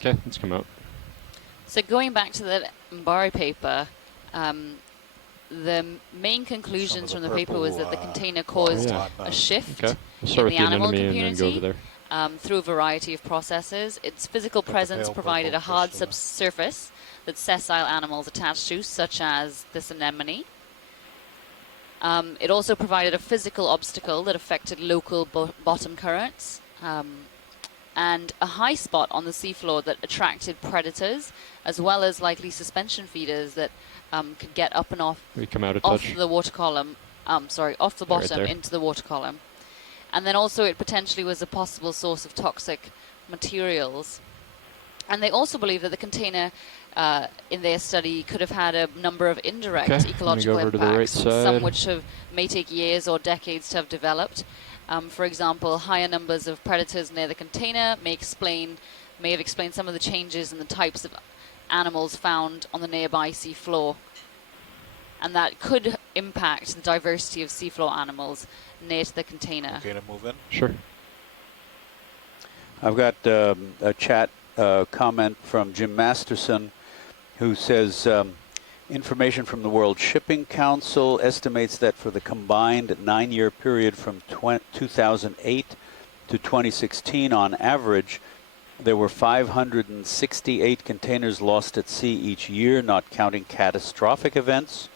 Okay, let's come out. So going back to the Mbari paper, the main conclusions from the paper was that the container caused a shift Okay. We'll start in with the the animal anemone and then go over community there. through a variety of processes. Its physical presence pale provided a purple hard crystal. subsurface that sessile animals attached to, such as this anemone. It also provided a physical obstacle that affected local bottom currents, and a high spot on the seafloor that attracted predators, as well as likely suspension feeders that could get up and off We come out a off touch. the water column. Off the Right bottom there. into the water column. And then also it potentially was a possible source of toxic materials. And they also believe that the container in their study could have had a number of indirect Okay, let me go ecological over to the right impacts, some side. which may take years or decades to have developed. For example, higher numbers of predators near the container may have explained some of the changes in the types of animals found on the nearby seafloor. And that could impact the diversity of seafloor animals near to the container. Okay to move in? Sure. I've got a chat comment from Jim Masterson, who says, information from the World Shipping Council estimates that for the combined 9-year period from 2008 to 2016, on average, There were 568 containers lost at sea each year, not counting catastrophic events,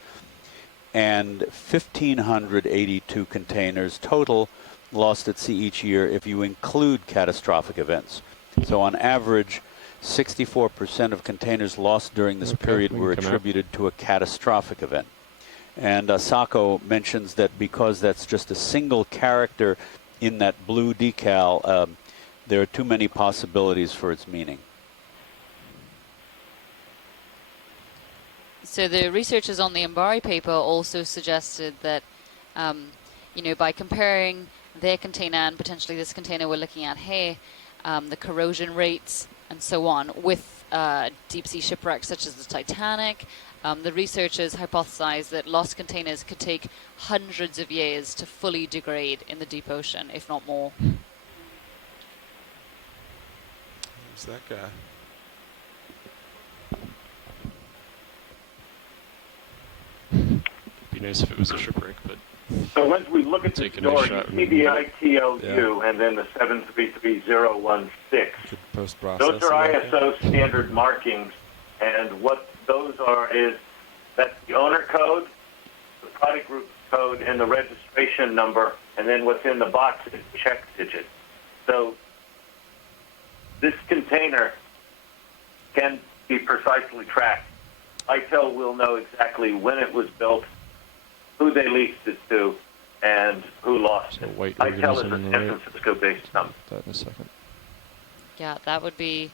and 1,582 containers total lost at sea each year if you include catastrophic events. So on average, 64% of containers lost during this period were attributed to a catastrophic event. And Sacco mentions that because that's just a single character in that blue decal, there are too many possibilities for its meaning. So the researchers on the Mbari paper also suggested that, you know, by comparing their container and potentially this container we're looking at here, the corrosion rates and so on with deep sea shipwrecks such as the Titanic, the researchers hypothesized that lost containers could take hundreds of years to fully degrade in the deep ocean, if not more. Who's that guy? Be nice if it was a shipwreck, but So as we look at the take a nice story, shot. you see the ITOU and then the 733016. Those are ISO standard markings, and what those are is that's the owner code, the product group code, and the registration number, and then what's in the box is the check digit. So this container can be precisely tracked. ITEL will know exactly when it was built, who they leased it to, and who lost it. ITEL is a San Francisco-based company. That in a second. Yeah, that would be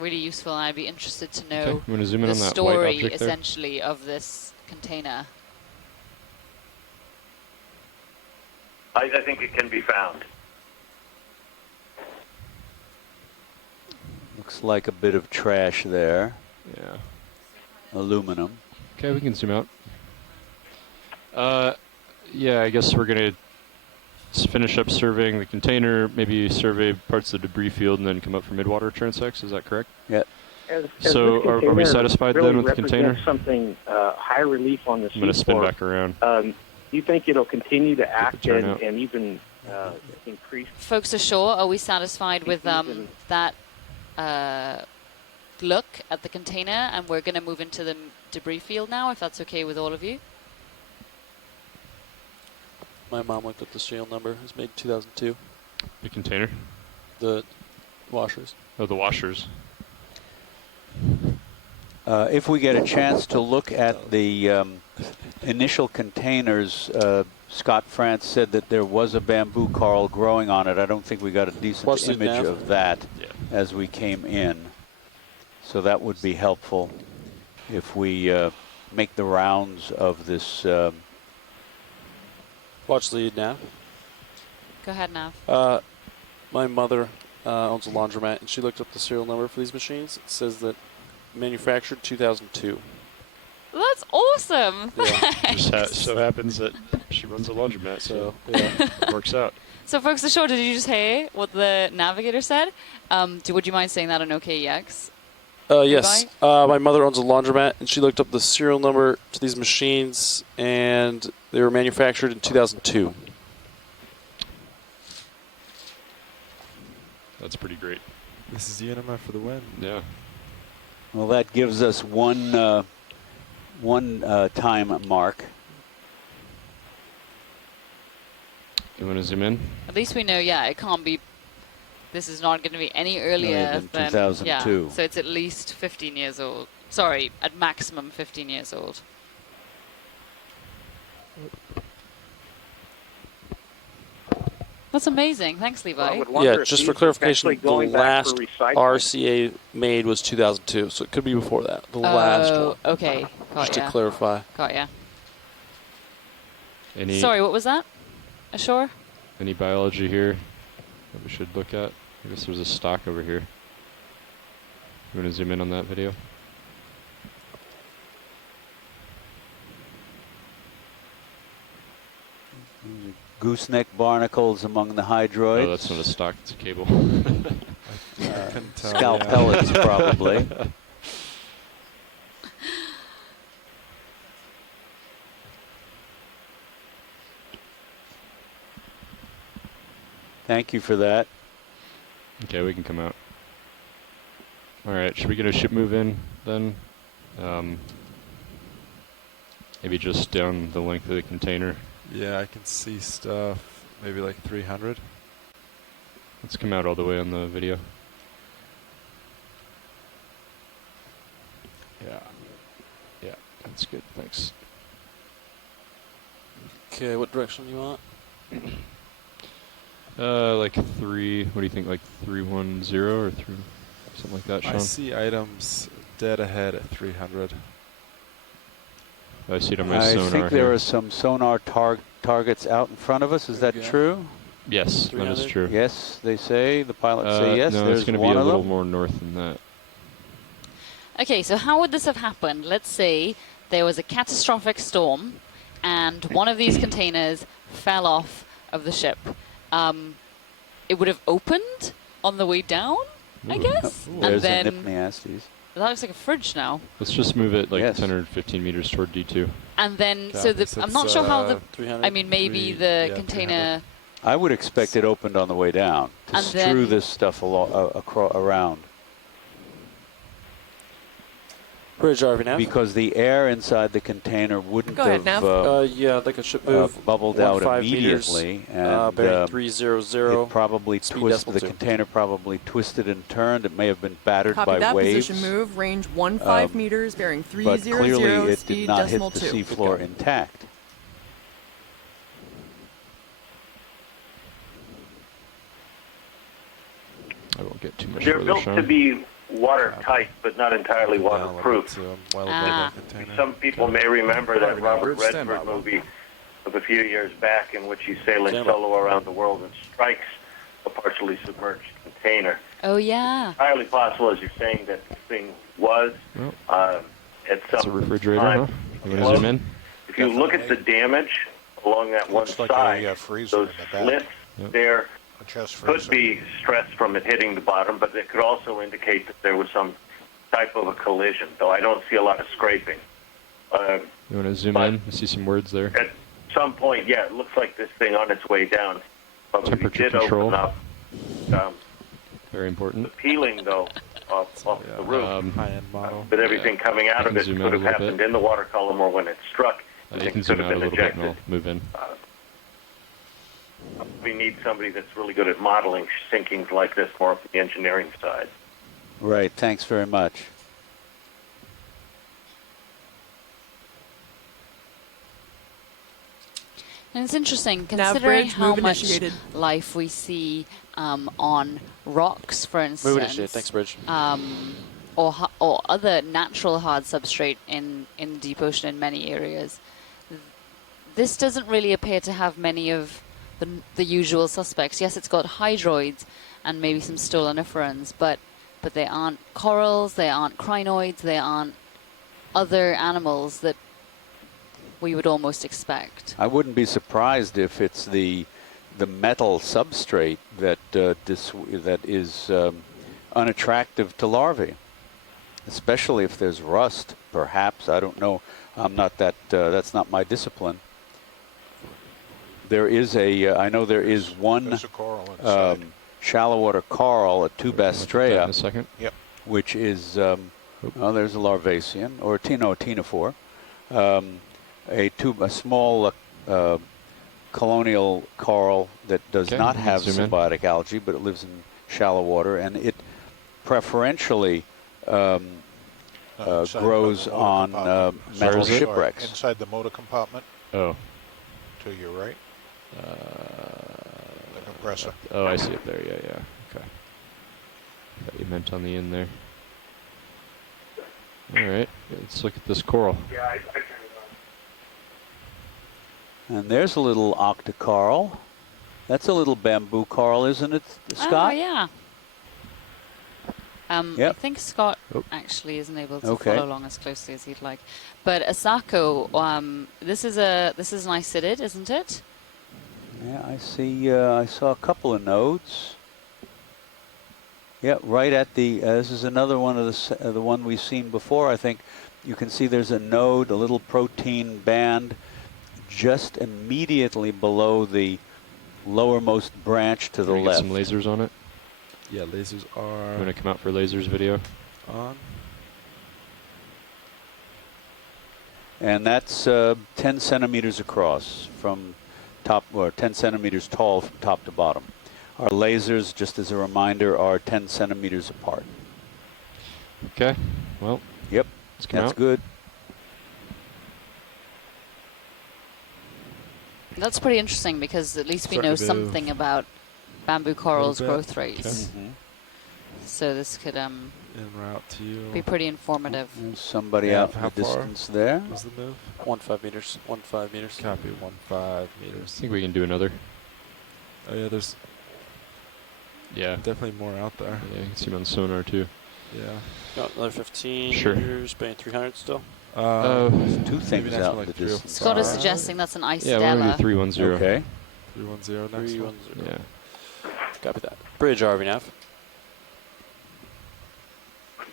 really useful, and I'd be interested to know You want to zoom in the on that white story, object there? essentially, of this container. I think it can be found. Looks like a bit of trash there. Yeah. Aluminum. Okay, we can zoom out. Yeah, I guess we're going to finish up surveying the container, maybe survey parts of the debris field, and then come up for midwater transects. Is that correct? Yeah. So are we satisfied really then with the container? Something high relief on the I'm going to spin seafloor. back around. Do you think it'll continue to act turn and, out. and even increase? Folks ashore, are we satisfied with that look at the container? And we're going to move into the debris field now, if that's okay with all of you. My mom looked at the serial number. It was made in 2002. The container? The washers. Oh, the washers. If we get a chance to look at the initial containers, Scott France said that there was a bamboo coral growing on it. I don't think we got a decent image of that as we came in. So that would be helpful if we make the rounds of this. Watch lead, Nav. Go ahead, Nav. My mother owns a laundromat, and she looked up the serial number for these machines. It says that manufactured 2002. That's awesome. Yeah. Just so happens that she runs a laundromat, so yeah, it works out. So, folks ashore, did you just hear what the navigator said? Would you mind saying that on OKEX? Yes. My mother owns a laundromat, and she looked up the serial number to these machines, and they were manufactured in 2002. That's pretty great. This is Unima for the win. Yeah. Well, that gives us one time mark. You want to zoom in? At least we know, yeah, it can't be. This is not going to be any earlier than 2002. Yeah, so it's at least 15 years old. Sorry, at maximum 15 years old. That's amazing. Thanks, Levi. Yeah, just for clarification, the last RCA made was 2002, so it could be before that. The last one. Okay. Just to clarify. Got ya. Any Sorry, what was that? Ashore? Any biology here that we should look at? I guess there's a stock over here. You want to zoom in on that video? Gooseneck barnacles among the hydroids. Oh, that's not a stock, it's a cable. Scalp pellets, probably. Thank you for that. Okay, we can come out. All right, should we get a ship move in then? Maybe just down the length of the container. Yeah, I can see stuff. Maybe like 300. Let's come out all the way on the video. Yeah. Yeah, that's good. Thanks. Okay, what direction do you want? Like 3. What do you think? Like 310 or something like that, Sean? I see items dead ahead at 300. I see it on my sonar. I think there are some sonar targets out in front of us. Is that true? Yes, that is true. Yes, they say. The pilots say yes. No, There's it's going to one be a of little them. more north than that. Okay, so how would this have happened? Let's say there was a catastrophic storm and one of these containers fell off of the ship. It would have opened on the way down, I guess? Ooh, and there's then a Nipneastes. that looks like a fridge now. Let's just move it like Yes. 10 or 15 meters toward D2. And then, so I'm not sure how the, I mean, maybe the container, I would expect it opened on the way down to And strew then- this stuff around. Bridge RV now. Because the air inside the container wouldn't Go ahead, have Nav. Yeah, like a ship move. bubbled out 15 immediately, meters, and bearing 300. it probably speed twisted. The decimal 2. container probably twisted and turned. It may have been battered Copy by that. waves. Position move, range 15 meters, bearing But 300, clearly, it speed did not hit decimal the 2. seafloor intact. I won't get too much They're further, built Sean. to be watertight, but not entirely waterproof. Ah. Some people may remember that Robert Redford movie of a few years back in which he's sailing solo around the world and strikes a partially submerged container. oh yeah. Entirely possible, as you're saying, that this thing was at It's a some refrigerator, time. huh? You want to zoom in? If you look at the damage along that one Looks like side, a freezer those in the back. slits Yep. there Chest could freezer. be stress from it hitting the bottom, but it could also indicate that there was some type of a collision, though I don't see a lot of scraping. You want to zoom in? I see some words there. At some point, yeah, it looks like this thing on its way down probably Temperature did control. open up. Very important. Peeling, though, off the roof. High-end model. But everything coming out I of can it zoom could out a have little happened bit. in the water column or when it struck. You Things can could zoom have out a been little bit and ejected. I'll move in. We need somebody that's really good at modeling sinkings like this more from the engineering side. Right. Thanks very much. And it's interesting, Nav considering bridge, how move much initiated. life we see on rocks, for instance. Move initiated. Thanks, Bridge. Or other natural hard substrate in deep ocean in many areas. This doesn't really appear to have many of the usual suspects. Yes, it's got hydroids and maybe some stoloniferans, but they aren't corals, they aren't crinoids, they aren't other animals that we would almost expect. I wouldn't be surprised if it's the metal substrate that that is unattractive to larvae, especially if there's rust. Perhaps, I don't know. I'm not that. That's not my discipline. There is I know there is one There's a coral inside. shallow water coral, a In a Tubastrea, second. Yep. which is there's a Larvacean or Ctenophore, a small colonial coral that does Okay, not have zoom in. symbiotic algae, but it lives in shallow water, and it preferentially Inside grows the motor on compartment. metal is it? shipwrecks. Inside the motor compartment Oh. to your right, the compressor. Oh, I see it there. Yeah, yeah. Okay. I thought you meant on the end there. All right. Let's look at this coral. Yeah, I turned it And there's a little octocoral. That's a little bamboo coral, isn't it, Scott? Oh, yeah. I Yep. think Scott Oh. actually isn't able to Okay. follow along as closely as he'd like. But Asako, this is an icidid, isn't it? Yeah, I see. I saw a couple of nodes. Yeah, right at the. This is another one of the one we've seen before. I think you can see there's a node, a little protein band, just immediately below the lowermost branch to the Can we get left. some lasers on it? Yeah, lasers You are want to come out for lasers video? on. And that's 10 centimeters across from top, or 10 centimeters tall from top to bottom. Our lasers, just as a reminder, are 10 centimeters apart. Okay. Well. Yep. Let's come That's out. good. That's pretty interesting because at least we Starting know to move. something about bamboo corals' bit. growth rates. Mhm. So this could En route to you. be pretty informative. There's somebody Yeah, out in how the far distance there. was the move? 1.5 meters. 1.5 meters. Copy, 1.5 I meters. think we can do another. Oh yeah, there's Yeah. definitely more out there. Yeah, you can see them on sonar too. Yeah. Got another 15 Sure. meters, banging 300 still. There's two maybe things that's out like in the 3 or distance. Scott is 5. suggesting that's an ice Yeah, we're going to do 310. Okay. 310 next one. 310. Yeah. Copy that. Bridge, RV nav.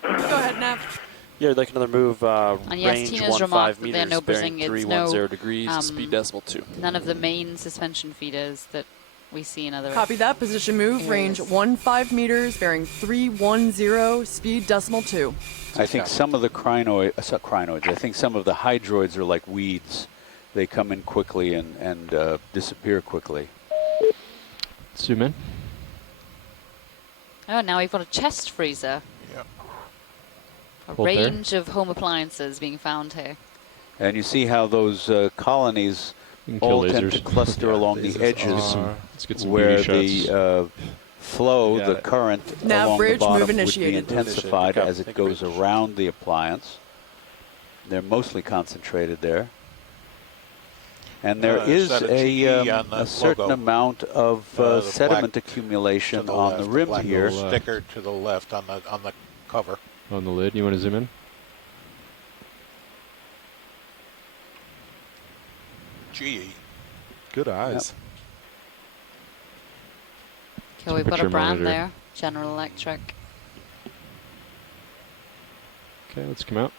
Go ahead, Nav. Yeah, I'd like another move. And yes, range Tina's 1.5 remarked that meters, they're no bearing buzzing. It's 310 degrees, no, speed decimal 2. None of the main suspension feeders that we see in other Copy that. Position move. Range areas. 15 meters. Bearing 310. Speed decimal 2. I think some of the crinoids, I think some of the hydroids are like weeds. They come in quickly and disappear quickly. Zoom in. Oh, now we've got a chest freezer. Yep. A Hold there. range of home appliances being found here. And you see how those colonies You can kill all tend to lasers. cluster along the lasers edges are- Let's get some where beauty shots. the flow, Got the it. current Nav along bridge, the bottom move would be initiated. intensified Copy. as it Thank you, goes bridge. around the appliance. They're mostly concentrated there. And there is Set a GE on the a certain logo. amount of The sediment black accumulation to on left, the rim black here. sticker to the left on the cover. On the lid. You want to zoom in? GE. Good eyes. Okay, we've got a Temperature brand monitor. there. General Electric. Okay, let's come out.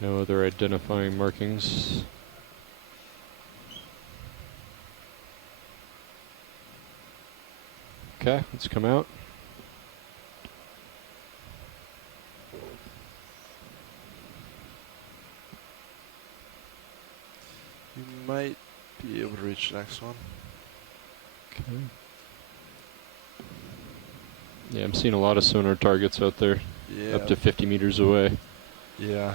No other identifying markings. Okay, let's come out. You might be able to reach the next one. Okay. Yeah, I'm seeing a lot of sonar targets out there. Yeah. Up to 50 meters away. Yeah.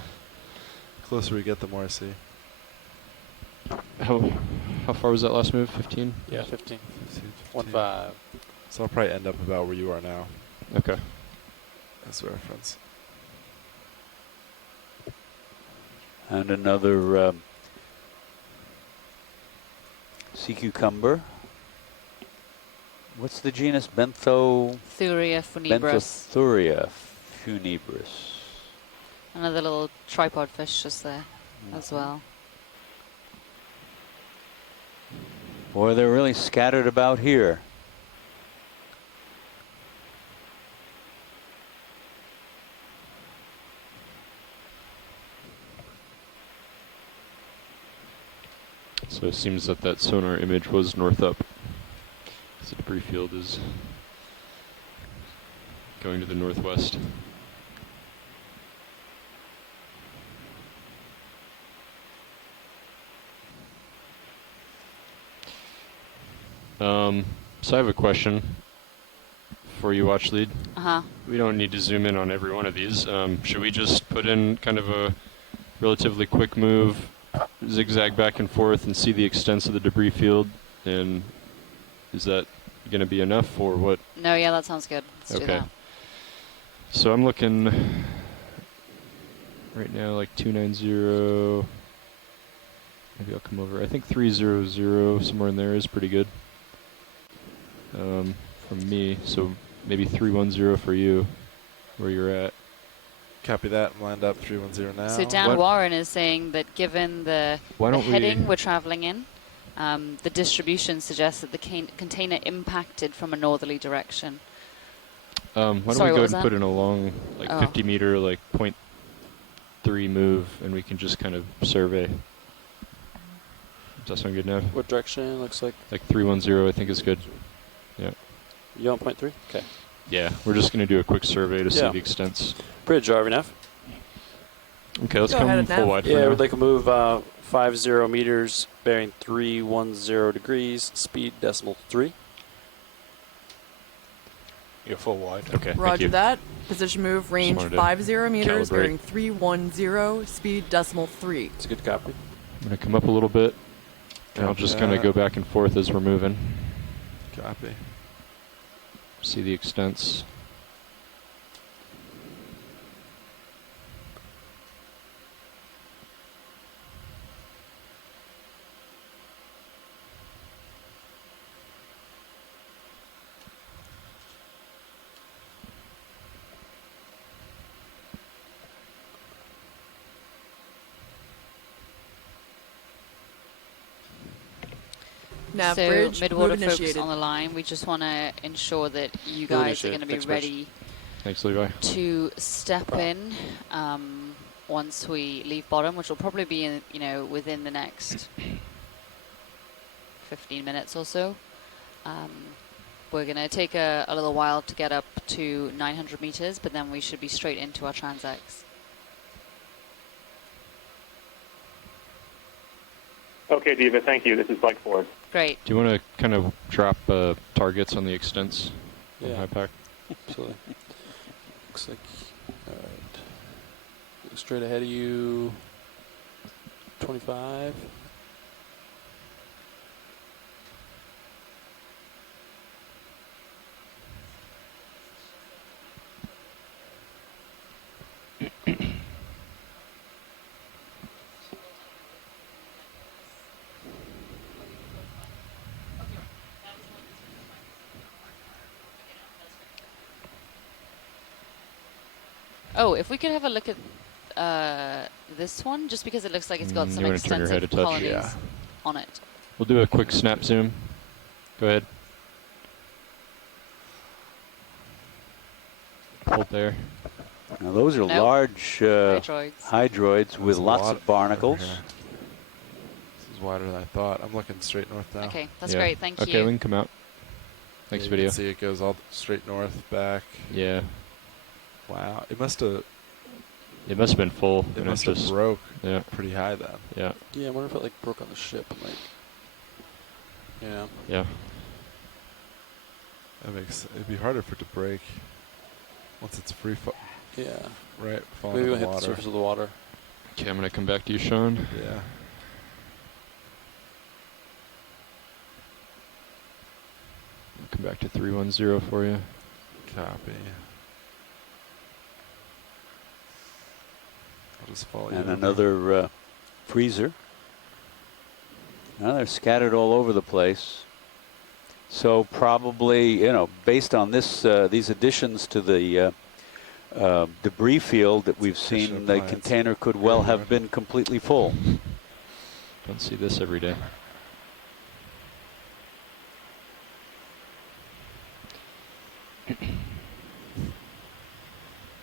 Closer we get, the more I see. How far was that last move? 15? Yeah, 15. 15. 1.5. So I'll probably end up about where you are now. Okay. As a reference. And another sea cucumber. What's the genus? Thuria funebris. Benththuria funebris. Another little tripod fish just there as well. Boy, they're really scattered about here. So it seems that that sonar image was north up. The debris field is going to the northwest. So I have a question for you, Watch Lead. Uh-huh. We don't need to zoom in on every one of these. Should we just put in kind of a relatively quick move, zigzag back and forth, and see the extents of the debris field? And is that going to be enough or what? No, yeah, that sounds good. Let's do Okay. that. So I'm looking right now like 290. Maybe I'll come over. I think 300 somewhere in there is pretty good from me. So maybe 310 for you, where you're at. Copy that. I'm lined up 310 now. So Dan Warren is saying that given the heading we're traveling in, the distribution suggests that the container impacted from a northerly direction. Why don't we go ahead and put in a long, like 50 meter, like 0.3 move, and we can just kind of survey. Does that sound good enough? What direction looks like? Like 310, I think is good. Yeah. You on 0.3? Okay. Yeah, we're just going to do a quick survey to see the extents. Bridge, RVNF. Okay, let's come full wide for now. Yeah, we'd like to move 50 meters, bearing 310 degrees, speed decimal 3. You're full wide. Okay, Roger that. Position move, range 50 meters, calibrate. bearing 310, speed decimal 3. It's a good copy. I'm going to come up a little bit, and I'll just kind of go back and forth as we're moving. Copy. See the extents. Nav so bridge, mid-water move folks initiated. on the line, we just want to ensure that you guys are going to be ready Thanks, Levi. to step in once we leave bottom, which will probably be in, within the next 15 minutes or so. We're going to take a little while to get up to 900 meters, but then we should be straight into our transects. Okay, Diva, thank you. This is Mike Ford. Great. Do you want to kind of drop targets on the extents? Yeah. High pack? Absolutely. Looks like, all right. Look straight ahead of you, 25. Oh, if we could have a look at this one, just because it looks like it's got some you want to turn your head a extensive touch? colonies on it. We'll do a quick snap zoom. Go ahead. Hold there. Now those are large hydroids with lots of barnacles. This is wider than I thought. I'm looking straight north now. Okay, that's great. Thank you. Okay, we can come out. Thanks, you video. Can see it goes all straight north, back. Yeah. Wow, it must have. It must have been full. It must have broke. Yeah. Pretty high then. Yeah. Yeah, I wonder if it like broke on the ship and like. Yeah. Yeah. That makes it'd be harder for it to break once it's free fall. Yeah. Right. Falling Maybe in we'll the hit water. the surface of the water. Okay, I'm gonna come back to you, Sean. Yeah. Come back to 310 for you. Copy. I'll just follow you. And over. another freezer. Now they're scattered all over the place. So probably, based on this, these additions to the debris field that we've seen, the container could well have been completely full. Don't see this every day.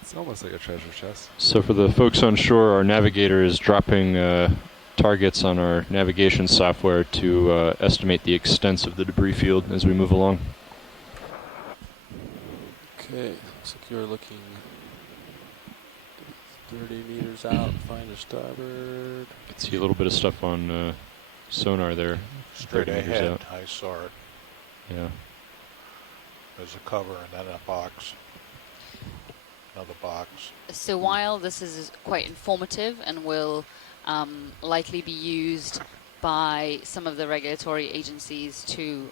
It's almost like a treasure chest. So for the folks on shore, our navigator is dropping targets on our navigation software to estimate the extents of the debris field as we move along. Okay, looks like you're looking 30 meters out, find a starboard. You can see a little bit of stuff on sonar there. Straight 30 meters ahead, out. I saw it. Yeah. There's a cover and then a box. Another box. So while this is quite informative and will likely be used by some of the regulatory agencies to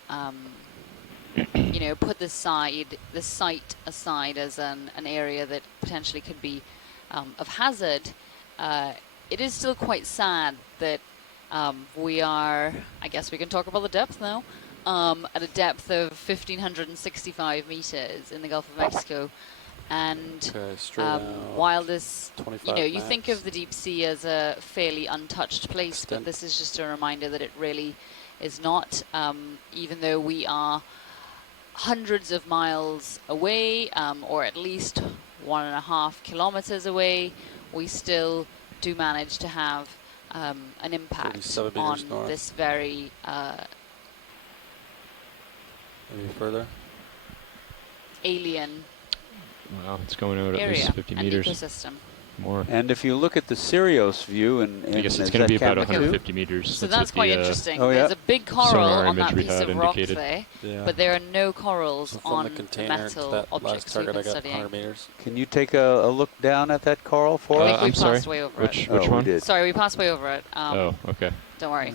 you know, put this site aside as an area that potentially could be of hazard, it is still quite sad that we are, I guess we can talk about the depth now, at a depth of 1,565 meters in the Gulf of Mexico. And while this, you know, you think of the deep sea as a fairly untouched place, but this is just a reminder that it really is not, even though we are hundreds of miles away, or at least 1.5 kilometers away, we still do manage to have an impact on this very maybe further alien Wow, it's going out at area least 50 and meters. ecosystem. More. And if you look at the Sirius view, I guess it's going to be about 150 meters. So that's quite interesting. Oh, yeah. There's a big coral sonar on that imagery piece had of rock indicated. there, but there are no corals So from on the the container to metal that objects last we've target, been I got studying. 100 meters. Can you take a look down at that coral for I us? think we passed way over Which it. one? We did. Sorry, we passed way over it. Oh, okay. Don't worry.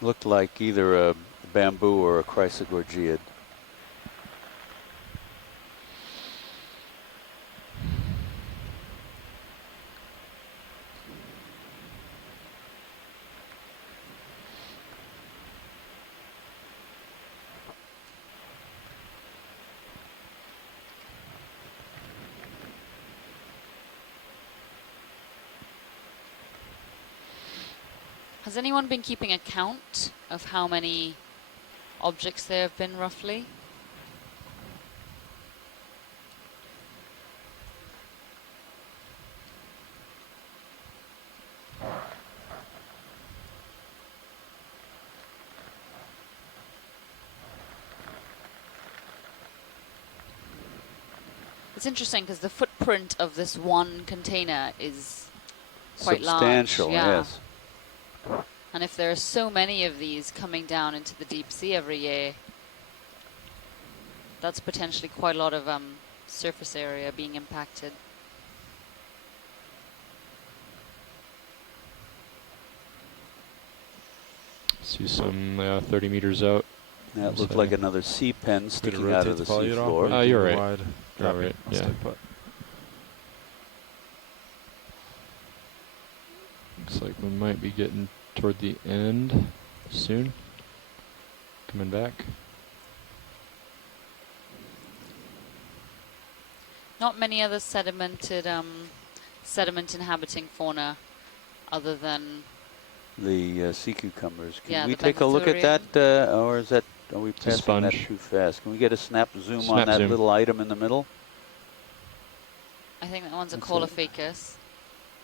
Looked like either a bamboo or a chrysogorgiid. Has anyone been keeping a count of how many objects there have been roughly? It's interesting because the footprint of this one container is quite Substantial, large. Yeah. yes. And if there are so many of these coming down into the deep sea every year, that's potentially quite a lot of surface area being impacted. See some 30 meters out. That looked like another sea pen sticking out of the sea floor. Oh, you're right. Wide. You're right. I'll Yeah. stay put. Looks like we might be getting toward the end soon. Coming back. Not many other sediment inhabiting fauna other than The sea cucumbers. Can Yeah, we the take a look at that, or is that, are we a passing that sponge. too fast? Can we get a snap zoom on Snap that zoom. little item in the middle? I think that one's a That's Caulophacus.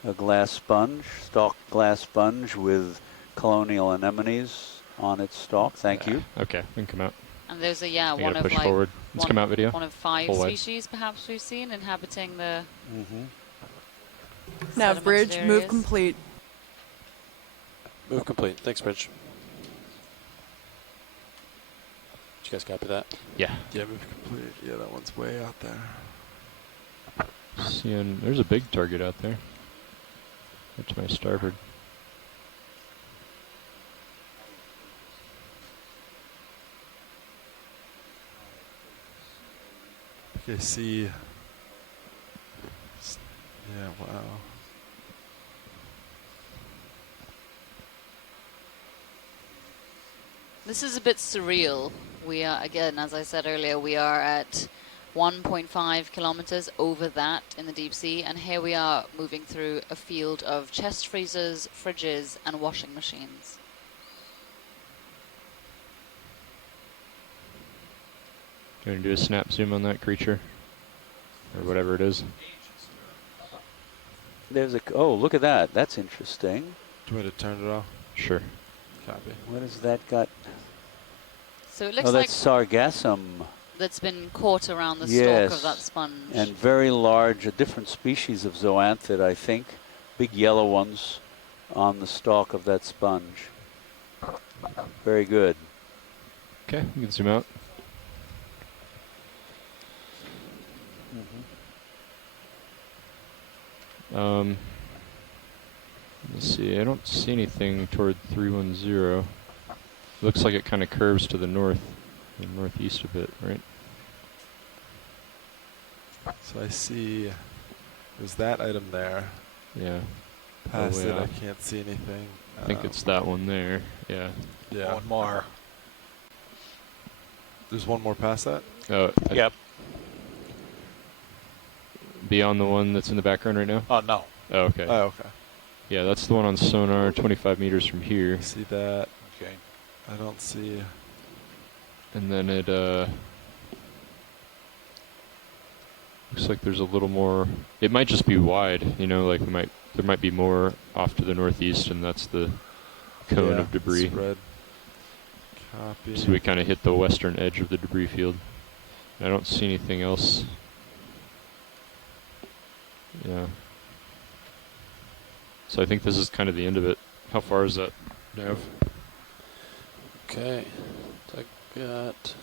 A glass sponge, stalked glass sponge with colonial anemones on its stalk. Thank you. Okay, we can come out. And there's I one gotta of push like forward. Let's come out video. one of 5 Full wide. species perhaps we've seen inhabiting the Nav sedimented bridge, move areas. complete. Move complete. Thanks, Bridge. Did you guys copy that? Yeah. Yeah, move complete. Yeah, that one's way out there. Seeing, there's a big target out there. That's my starboard. Okay, see. Yeah, wow. This is a bit surreal. We are, again, as I said earlier, we are at 1.5 kilometers over that in the deep sea, and here we are moving through a field of chest freezers, fridges, and washing machines. Do you want to do a snap zoom on that creature? Or whatever it is? There's a, oh, look at that. That's interesting. Do you want me to turn it off? Sure. Copy. What has that got? So it looks Oh, like that's sargassum. that's been caught around the Yes. stalk of that sponge. And very large, a different species of zoanthid, I think. Big yellow ones on the stalk of that sponge. Very good. Okay, we can zoom out. Let's see, I don't see anything toward 310. Looks like it kind of curves to the north and northeast a bit, right? So I see there's that item there. Yeah. Past it, yeah. I can't see anything. I think it's that one there. Yeah. Yeah. One more. There's one more past that? Oh, Yep. Beyond the one that's in the background right now? Oh, no. Oh, okay. Oh, okay. Yeah, that's the one on sonar, 25 meters from here. I see that. Okay. I don't see. And then it looks like there's a little more. It might just be wide, you know, like there might be more off to the northeast, and that's the cone of debris. Spread. Copy. So we kind of hit the western edge of the debris field. I don't see anything else. Yeah. So I think this is kind of the end of it. How far is that, Nav? Okay. I got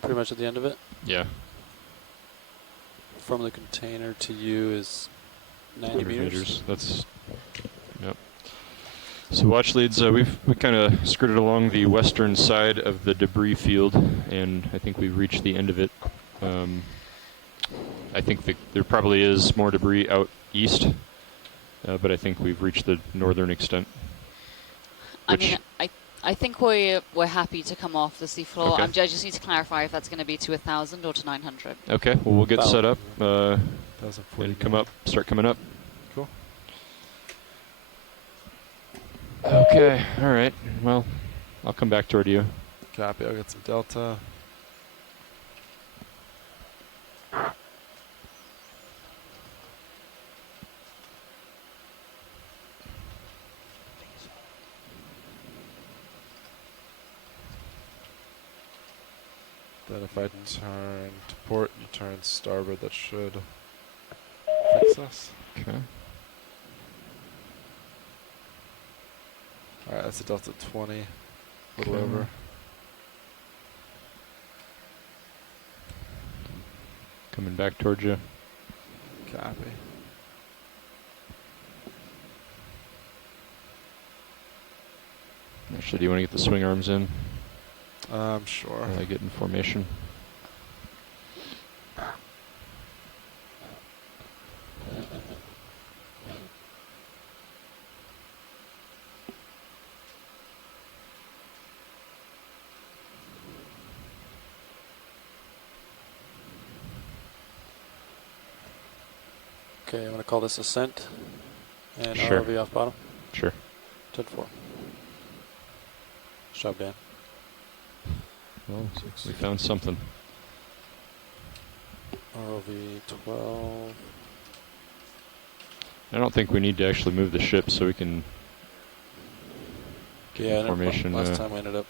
pretty much at the end of it. Yeah. From the container to you is 90 meters. That's, yep. So watch leads, we kind of skirted along the western side of the debris field, and I think we've reached the end of it. I think there probably is more debris out east, but I think we've reached the northern extent. I mean, I think we're happy to come off the seafloor. Okay. I just need to clarify if that's going to be to 1,000 or to 900. Okay, well, we'll get About set up and 1,040 come up, start coming up. Cool. Okay, all right. Well, I'll come back toward you. Copy. I'll get some delta. Then if I turn to port, you turn starboard, that should fix us. Okay. Alright, that's a delta 20. A little Okay. over. Coming back towards you. Copy. Actually, do you want to get the swing arms in? Sure. While I get in formation. Okay, I'm going to call this ascent. And Sure. ROV off bottom. Sure. 10-4. Job, Dan. Well, we found something. ROV 12. I don't think we need to actually move the ship, so we can get Yeah, in formation. last time we ended up.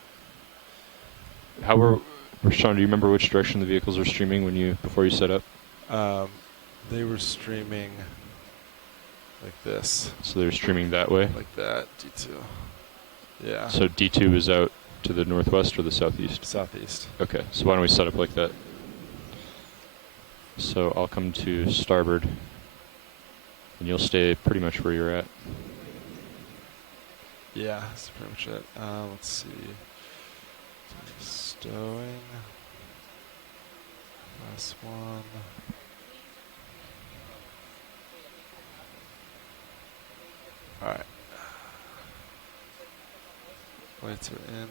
How were Sean? Do you remember which direction the vehicles were streaming before you set up? They were streaming like this. So they're streaming that way. Like that, D2. Yeah. So D2 is out to the northwest or the southeast? Southeast. Okay, so why don't we set up like that? So I'll come to starboard, and you'll stay pretty much where you're at. Yeah, that's pretty much it. Let's see. Stowing. Last one. Alright. Lights are in.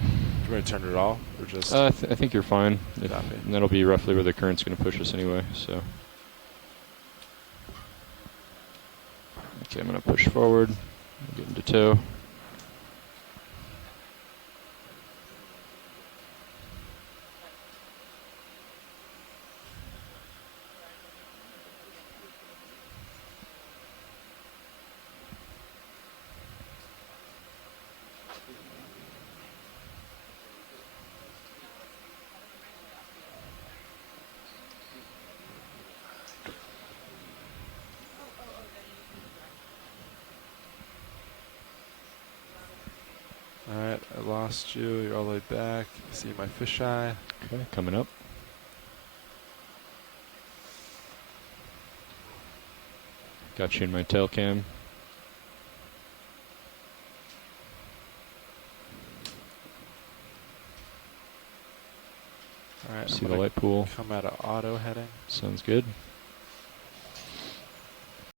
Do you want to turn it off, or just? I think you're fine. Copy. And that'll be roughly where the current's going to push us anyway. So. Okay, I'm going to push forward, get into tow. Alright, I lost you. You're all the way back. I see my fisheye. Okay, coming up. Got you in my tail cam. All right. See I'm the gonna light pool. Come out of auto heading. Sounds good.